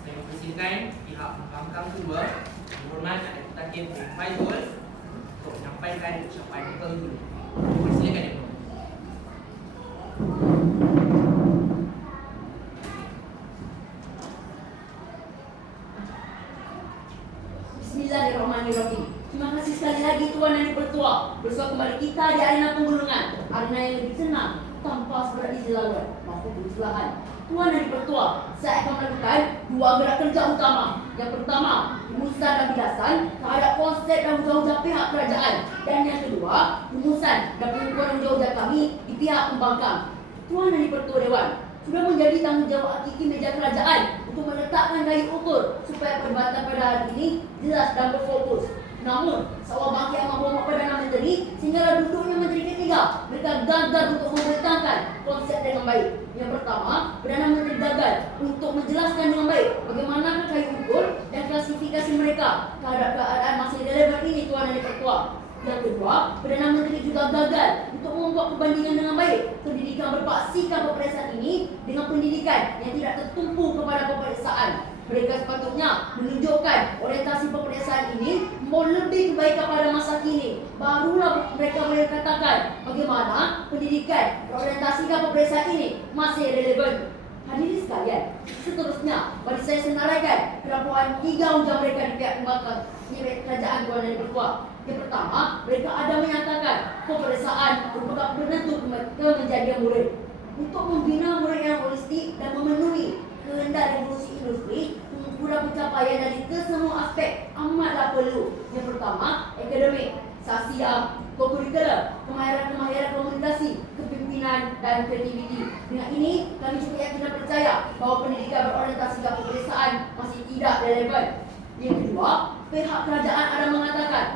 Saya mempersilakan pihak pembangkang kedua, Yang Berhormat Datuk Takir Faizul, untuk menyampaikan ucapan penghulu. Persilakan Yang Berhormat. Bismillahirrahmanirrahim. Terima kasih sekali lagi Tuan yang dipertua bersua kembali kita di arena penggulungan, arena yang lebih tenang tanpa seberat izin lawan maupun perselisihan. Tuan yang dipertua, saya akan melakukan dua gerak kerja utama. Yang pertama, rumusan dan bilasan terhadap konsep dan hujah-hujah pihak kerajaan, dan yang kedua, rumusan dan pengukuran hujah-hujah kami di pihak pembangkang. Tuan yang dipertua Dewan, sudah menjadi tanggungjawab hakiki meja kerajaan untuk meletakkan gaya ukur supaya perdebatan pada hari ini jelas dan berfokus. Namun, seawal bangkit Amat Berhormat Perdana Menteri sehingga duduknya Menteri ketiga, mereka gagal untuk membentangkan konsep dengan baik. Yang pertama, Perdana Menteri gagal untuk menjelaskan dengan baik bagaimana gaya ukur dan klasifikasi mereka terhadap keadaan masih relevan ini Tuan yang dipertua. Yang kedua, Perdana Menteri juga gagal untuk membuat perbandingan dengan baik pendidikan berpaksikan peperiksaan ini dengan pendidikan yang tidak tertumpu kepada peperiksaan. Mereka sepatutnya menunjukkan orientasi peperiksaan ini mau lebih baik kepada masa kini. Barulah mereka boleh katakan bagaimana pendidikan berorientasikan peperiksaan ini masih relevan. Hadirin sekalian, seterusnya bagi saya senaraikan pendakwaan 3 hujah mereka di pihak pembangkang kerajaan Tuan yang dipertua. Yang pertama, mereka ada menyatakan peperiksaan merupakan penentu kemenjadian murid. Untuk membina murid yang holistik dan memenuhi kehendak revolusi industri, pengukuran pencapaian dari kesemua aspek amatlah perlu. Yang pertama, akademik, sosial, co-curricular, kemahiran komunikasi, kepimpinan dan kreativiti. Dengan ini, kami cukup yakin dan percaya bahawa pendidikan berorientasi ke peperiksaan masih tidak relevan. Yang kedua, pihak kerajaan ada mengatakan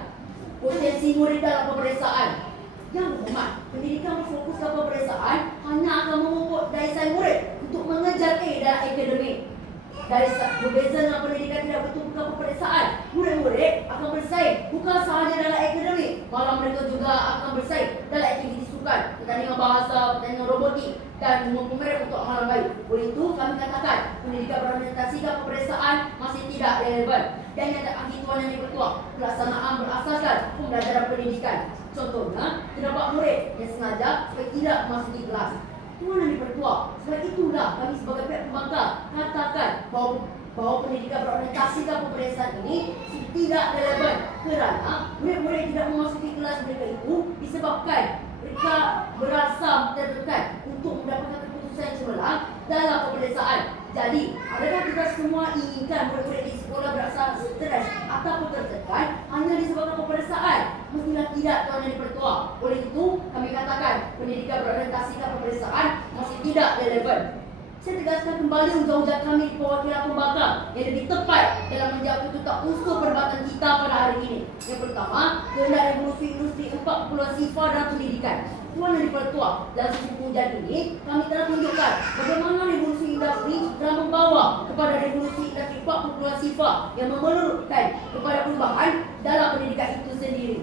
potensi murid dalam peperiksaan. Yang Berhormat, pendidikan berfokus ke peperiksaan hanya akan memupuk daya saing murid untuk mengejar A dalam akademik. Berbeza dengan pendidikan tidak bertumpu ke peperiksaan, murid-murid akan bersaing bukan sahaja dalam akademik, malah mereka juga akan bersaing dalam aktiviti sukan, pertandingan bahasa, pertandingan robotik dan memampu mereka untuk amalan baik. Oleh itu, kami katakan pendidikan berorientasi ke peperiksaan masih tidak relevan. Dan yang terakhir Tuan yang dipertua, pelaksanaan berasaskan pembelajaran pendidikan. Contohnya, terdapat murid yang sengaja supaya tidak memasuki kelas. Tuan yang dipertua, sebab itulah kami sebagai pihak pembangkang katakan bahawa pendidikan berorientasi ke peperiksaan ini tidak relevan kerana murid-murid tidak memasuki kelas mereka itu disebabkan mereka berasa tertekan untuk mendapatkan keputusan yang cemerlang dalam peperiksaan. Jadi, adakah kita semua inginkan murid-murid di sekolah berasa stres ataupun tertekan hanya disebabkan peperiksaan? Mestilah tidak Tuan yang dipertua. Oleh itu, kami katakan pendidikan berorientasi ke peperiksaan masih tidak relevan. Saya tegaskan kembali hujah-hujah kami di perwakilan pembangkang yang lebih tepat dalam menjawab tuntutan unsur perdebatan kita pada hari ini. Yang pertama, kehendak revolusi industri 4 sifar dan pendidikan. Tuan yang dipertua, dalam sesi pengujian ini, kami telah tunjukkan bagaimana revolusi industri telah membawa kepada revolusi industri 4 sifar yang memerlukan kepada perubahan dalam pendidikan itu sendiri.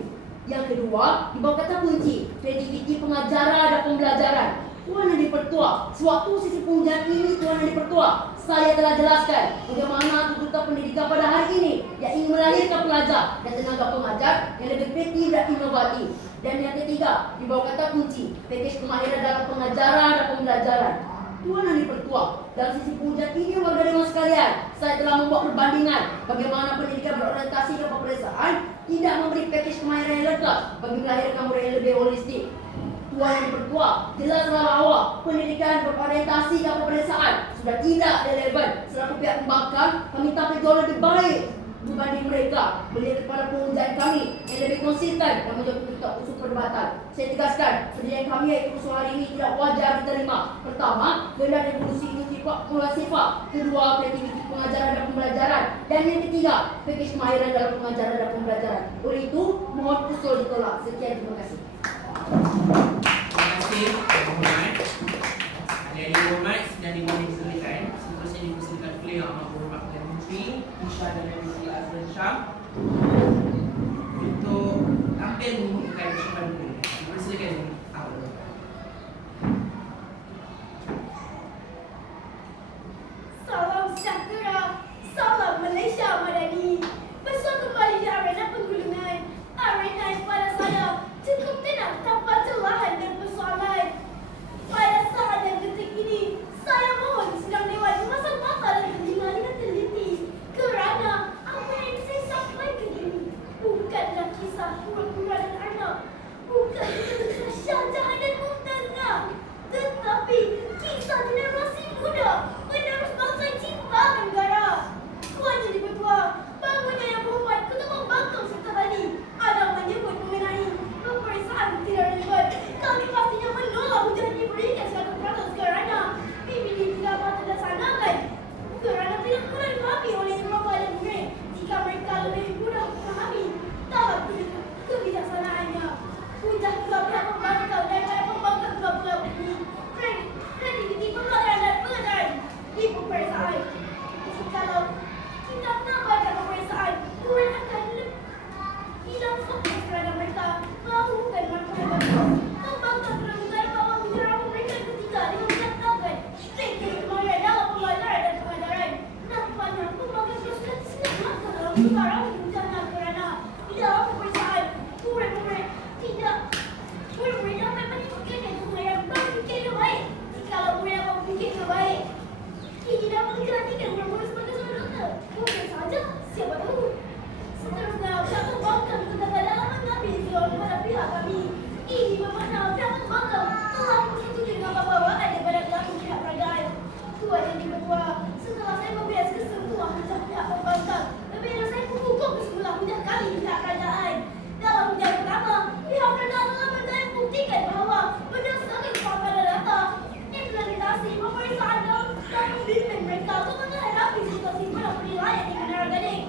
Yang kedua, di bawah kata kunci, kreativiti pengajaran dan pembelajaran. Tuan yang dipertua, sewaktu sesi pengujian ini Tuan yang dipertua, saya telah jelaskan bagaimana tuntutan pendidikan pada hari ini yang ingin melahirkan pelajar dan tenaga pengajar yang lebih kreatif dan inovatif. Dan yang ketiga, di bawah kata kunci, pakej kemahiran dalam pengajaran dan pembelajaran. Tuan yang dipertua, dalam sisi pengujian ini warga dewan sekalian, saya telah membuat perbandingan bagaimana pendidikan berorientasi ke peperiksaan tidak memberi pakej kemahiran yang lengkap bagi melahirkan murid yang lebih holistik. Tuan yang dipertua, jelaslah bahawa pendidikan berorientasi ke peperiksaan sudah tidak relevan. Selaku pihak pembangkang, kami tampil jauh lebih baik berbanding mereka. Melihat kepada pengujian kami yang lebih konsisten dan menjawab tuntutan unsur perdebatan. Saya tegaskan, pendirian kami yaitu usul hari ini tidak wajar diterima. Pertama, kehendak revolusi industri 4 sifar. Kedua, kreativiti pengajaran dan pembelajaran. Dan yang ketiga, pakej kemahiran dalam pengajaran dan pembelajaran. Oleh itu, mohon usul ditolak. Sekian, terima kasih. Terima kasih, Yang Berhormat. Yang Berhormat sedang dipersilakan. Seterusnya dipersilakan oleh Yang Amat Berhormat Perdana Menteri Insya dan Menteri Azlan Shah untuk tampil mengumumkan ucapan dulu. Dipersilakan. sekarang bencana kerana di dalam pemeriksaan murid-murid dapat menunjukkan murid yang berfikir yang baik. Jikalau murid yang berfikir yang baik, ia tidak menjadikan murid-murid sebagai saudara. Mungkin saja, siapa tahu. Seterusnya, pihak pembangkang terdapat dalam mengambil izin kepada pihak kami. Ini bermakna pihak pembangkang telah bersetuju dengan bawaan daripada pelaku pihak kerajaan. Tuan yang dipertua, setelah saya membias kesemua hujah pihak pembangkang, apabila saya menghukum kesemua hujah kami pihak kerajaan. Dalam hujah pertama, pihak kerajaan telah membuktikan bahawa berdasarkan kepampanan data, implementasi pemeriksaan dan membimbing mereka untuk menghadapi situasi penuh penilaian di Menara Gading.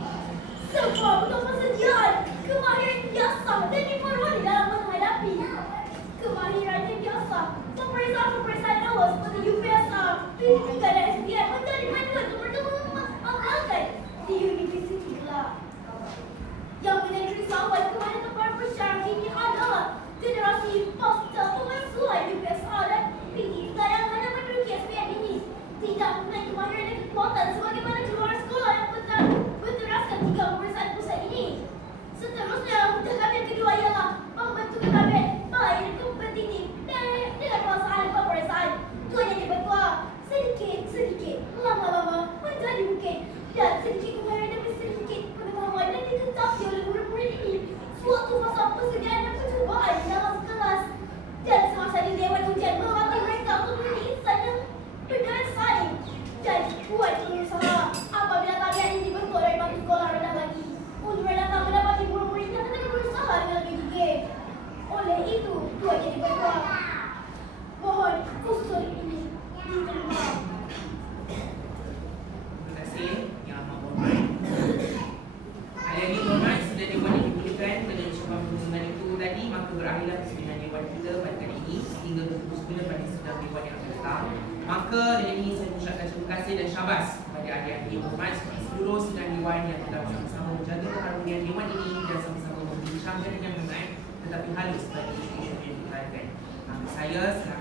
Semua bentuk persediaan, kemahiran biasa dan diperlukan dalam menghadapi kemahiran yang biasa. Pemeriksaan-pemeriksaan awal seperti UPSR, P3 dan SPM menjadi panduan untuk mereka mengamalkan di universiti kelak. Yang menjadi risauan kepada tempat persyarat ini adalah generasi pasca pengasuhan UPSR dan P3 yang hanya menduduki SPM ini tidak mempunyai kemahiran dan kekuatan sebagaimana keluar sekolah yang berteraskan 3 pemeriksaan pusat ini. Seterusnya, hujah kami yang kedua ialah pembentukan kabinet baik dan kompetitif dengan pelaksanaan pemeriksaan. Tuan yang dipertua, sedikit, lama-lama menjadi bukit dan sedikit kemahiran demi sedikit pengetahuan yang ditetapi oleh murid-murid ini. Suatu fasa persediaan dan percubaan dalam kelas dan semasa di dewan ujian melatih mereka untuk menjadi insan yang berdaya saing dan kuat berusaha. Apabila kalian ini dibentuk dari bangku sekolah rendah lagi, untuk datang mendapati murid-murid yang tengah berusaha dengan lebih gigih. Oleh itu, tuan yang dipertua, mohon usul ini diterima. Terima kasih Yang Amat Berhormat. Hari ini berhormat sudah Dewan yang dipulihkan dengan ucapan pengusungan itu tadi, maka berakhirlah persidangan Dewan kita pada kali ini sehingga bertemu semula pada sidang Dewan yang akan datang. Maka dengan ini saya mengucapkan terima kasih dan syabas kepada adik-adik yang berhormat seperti seluruh sidang Dewan yang telah bersama-sama menjaga keharmonian Dewan ini dan sama-sama membincangkan dengan hangat tetapi halus bagi isu-isu yang diperhatikan. Saya selaku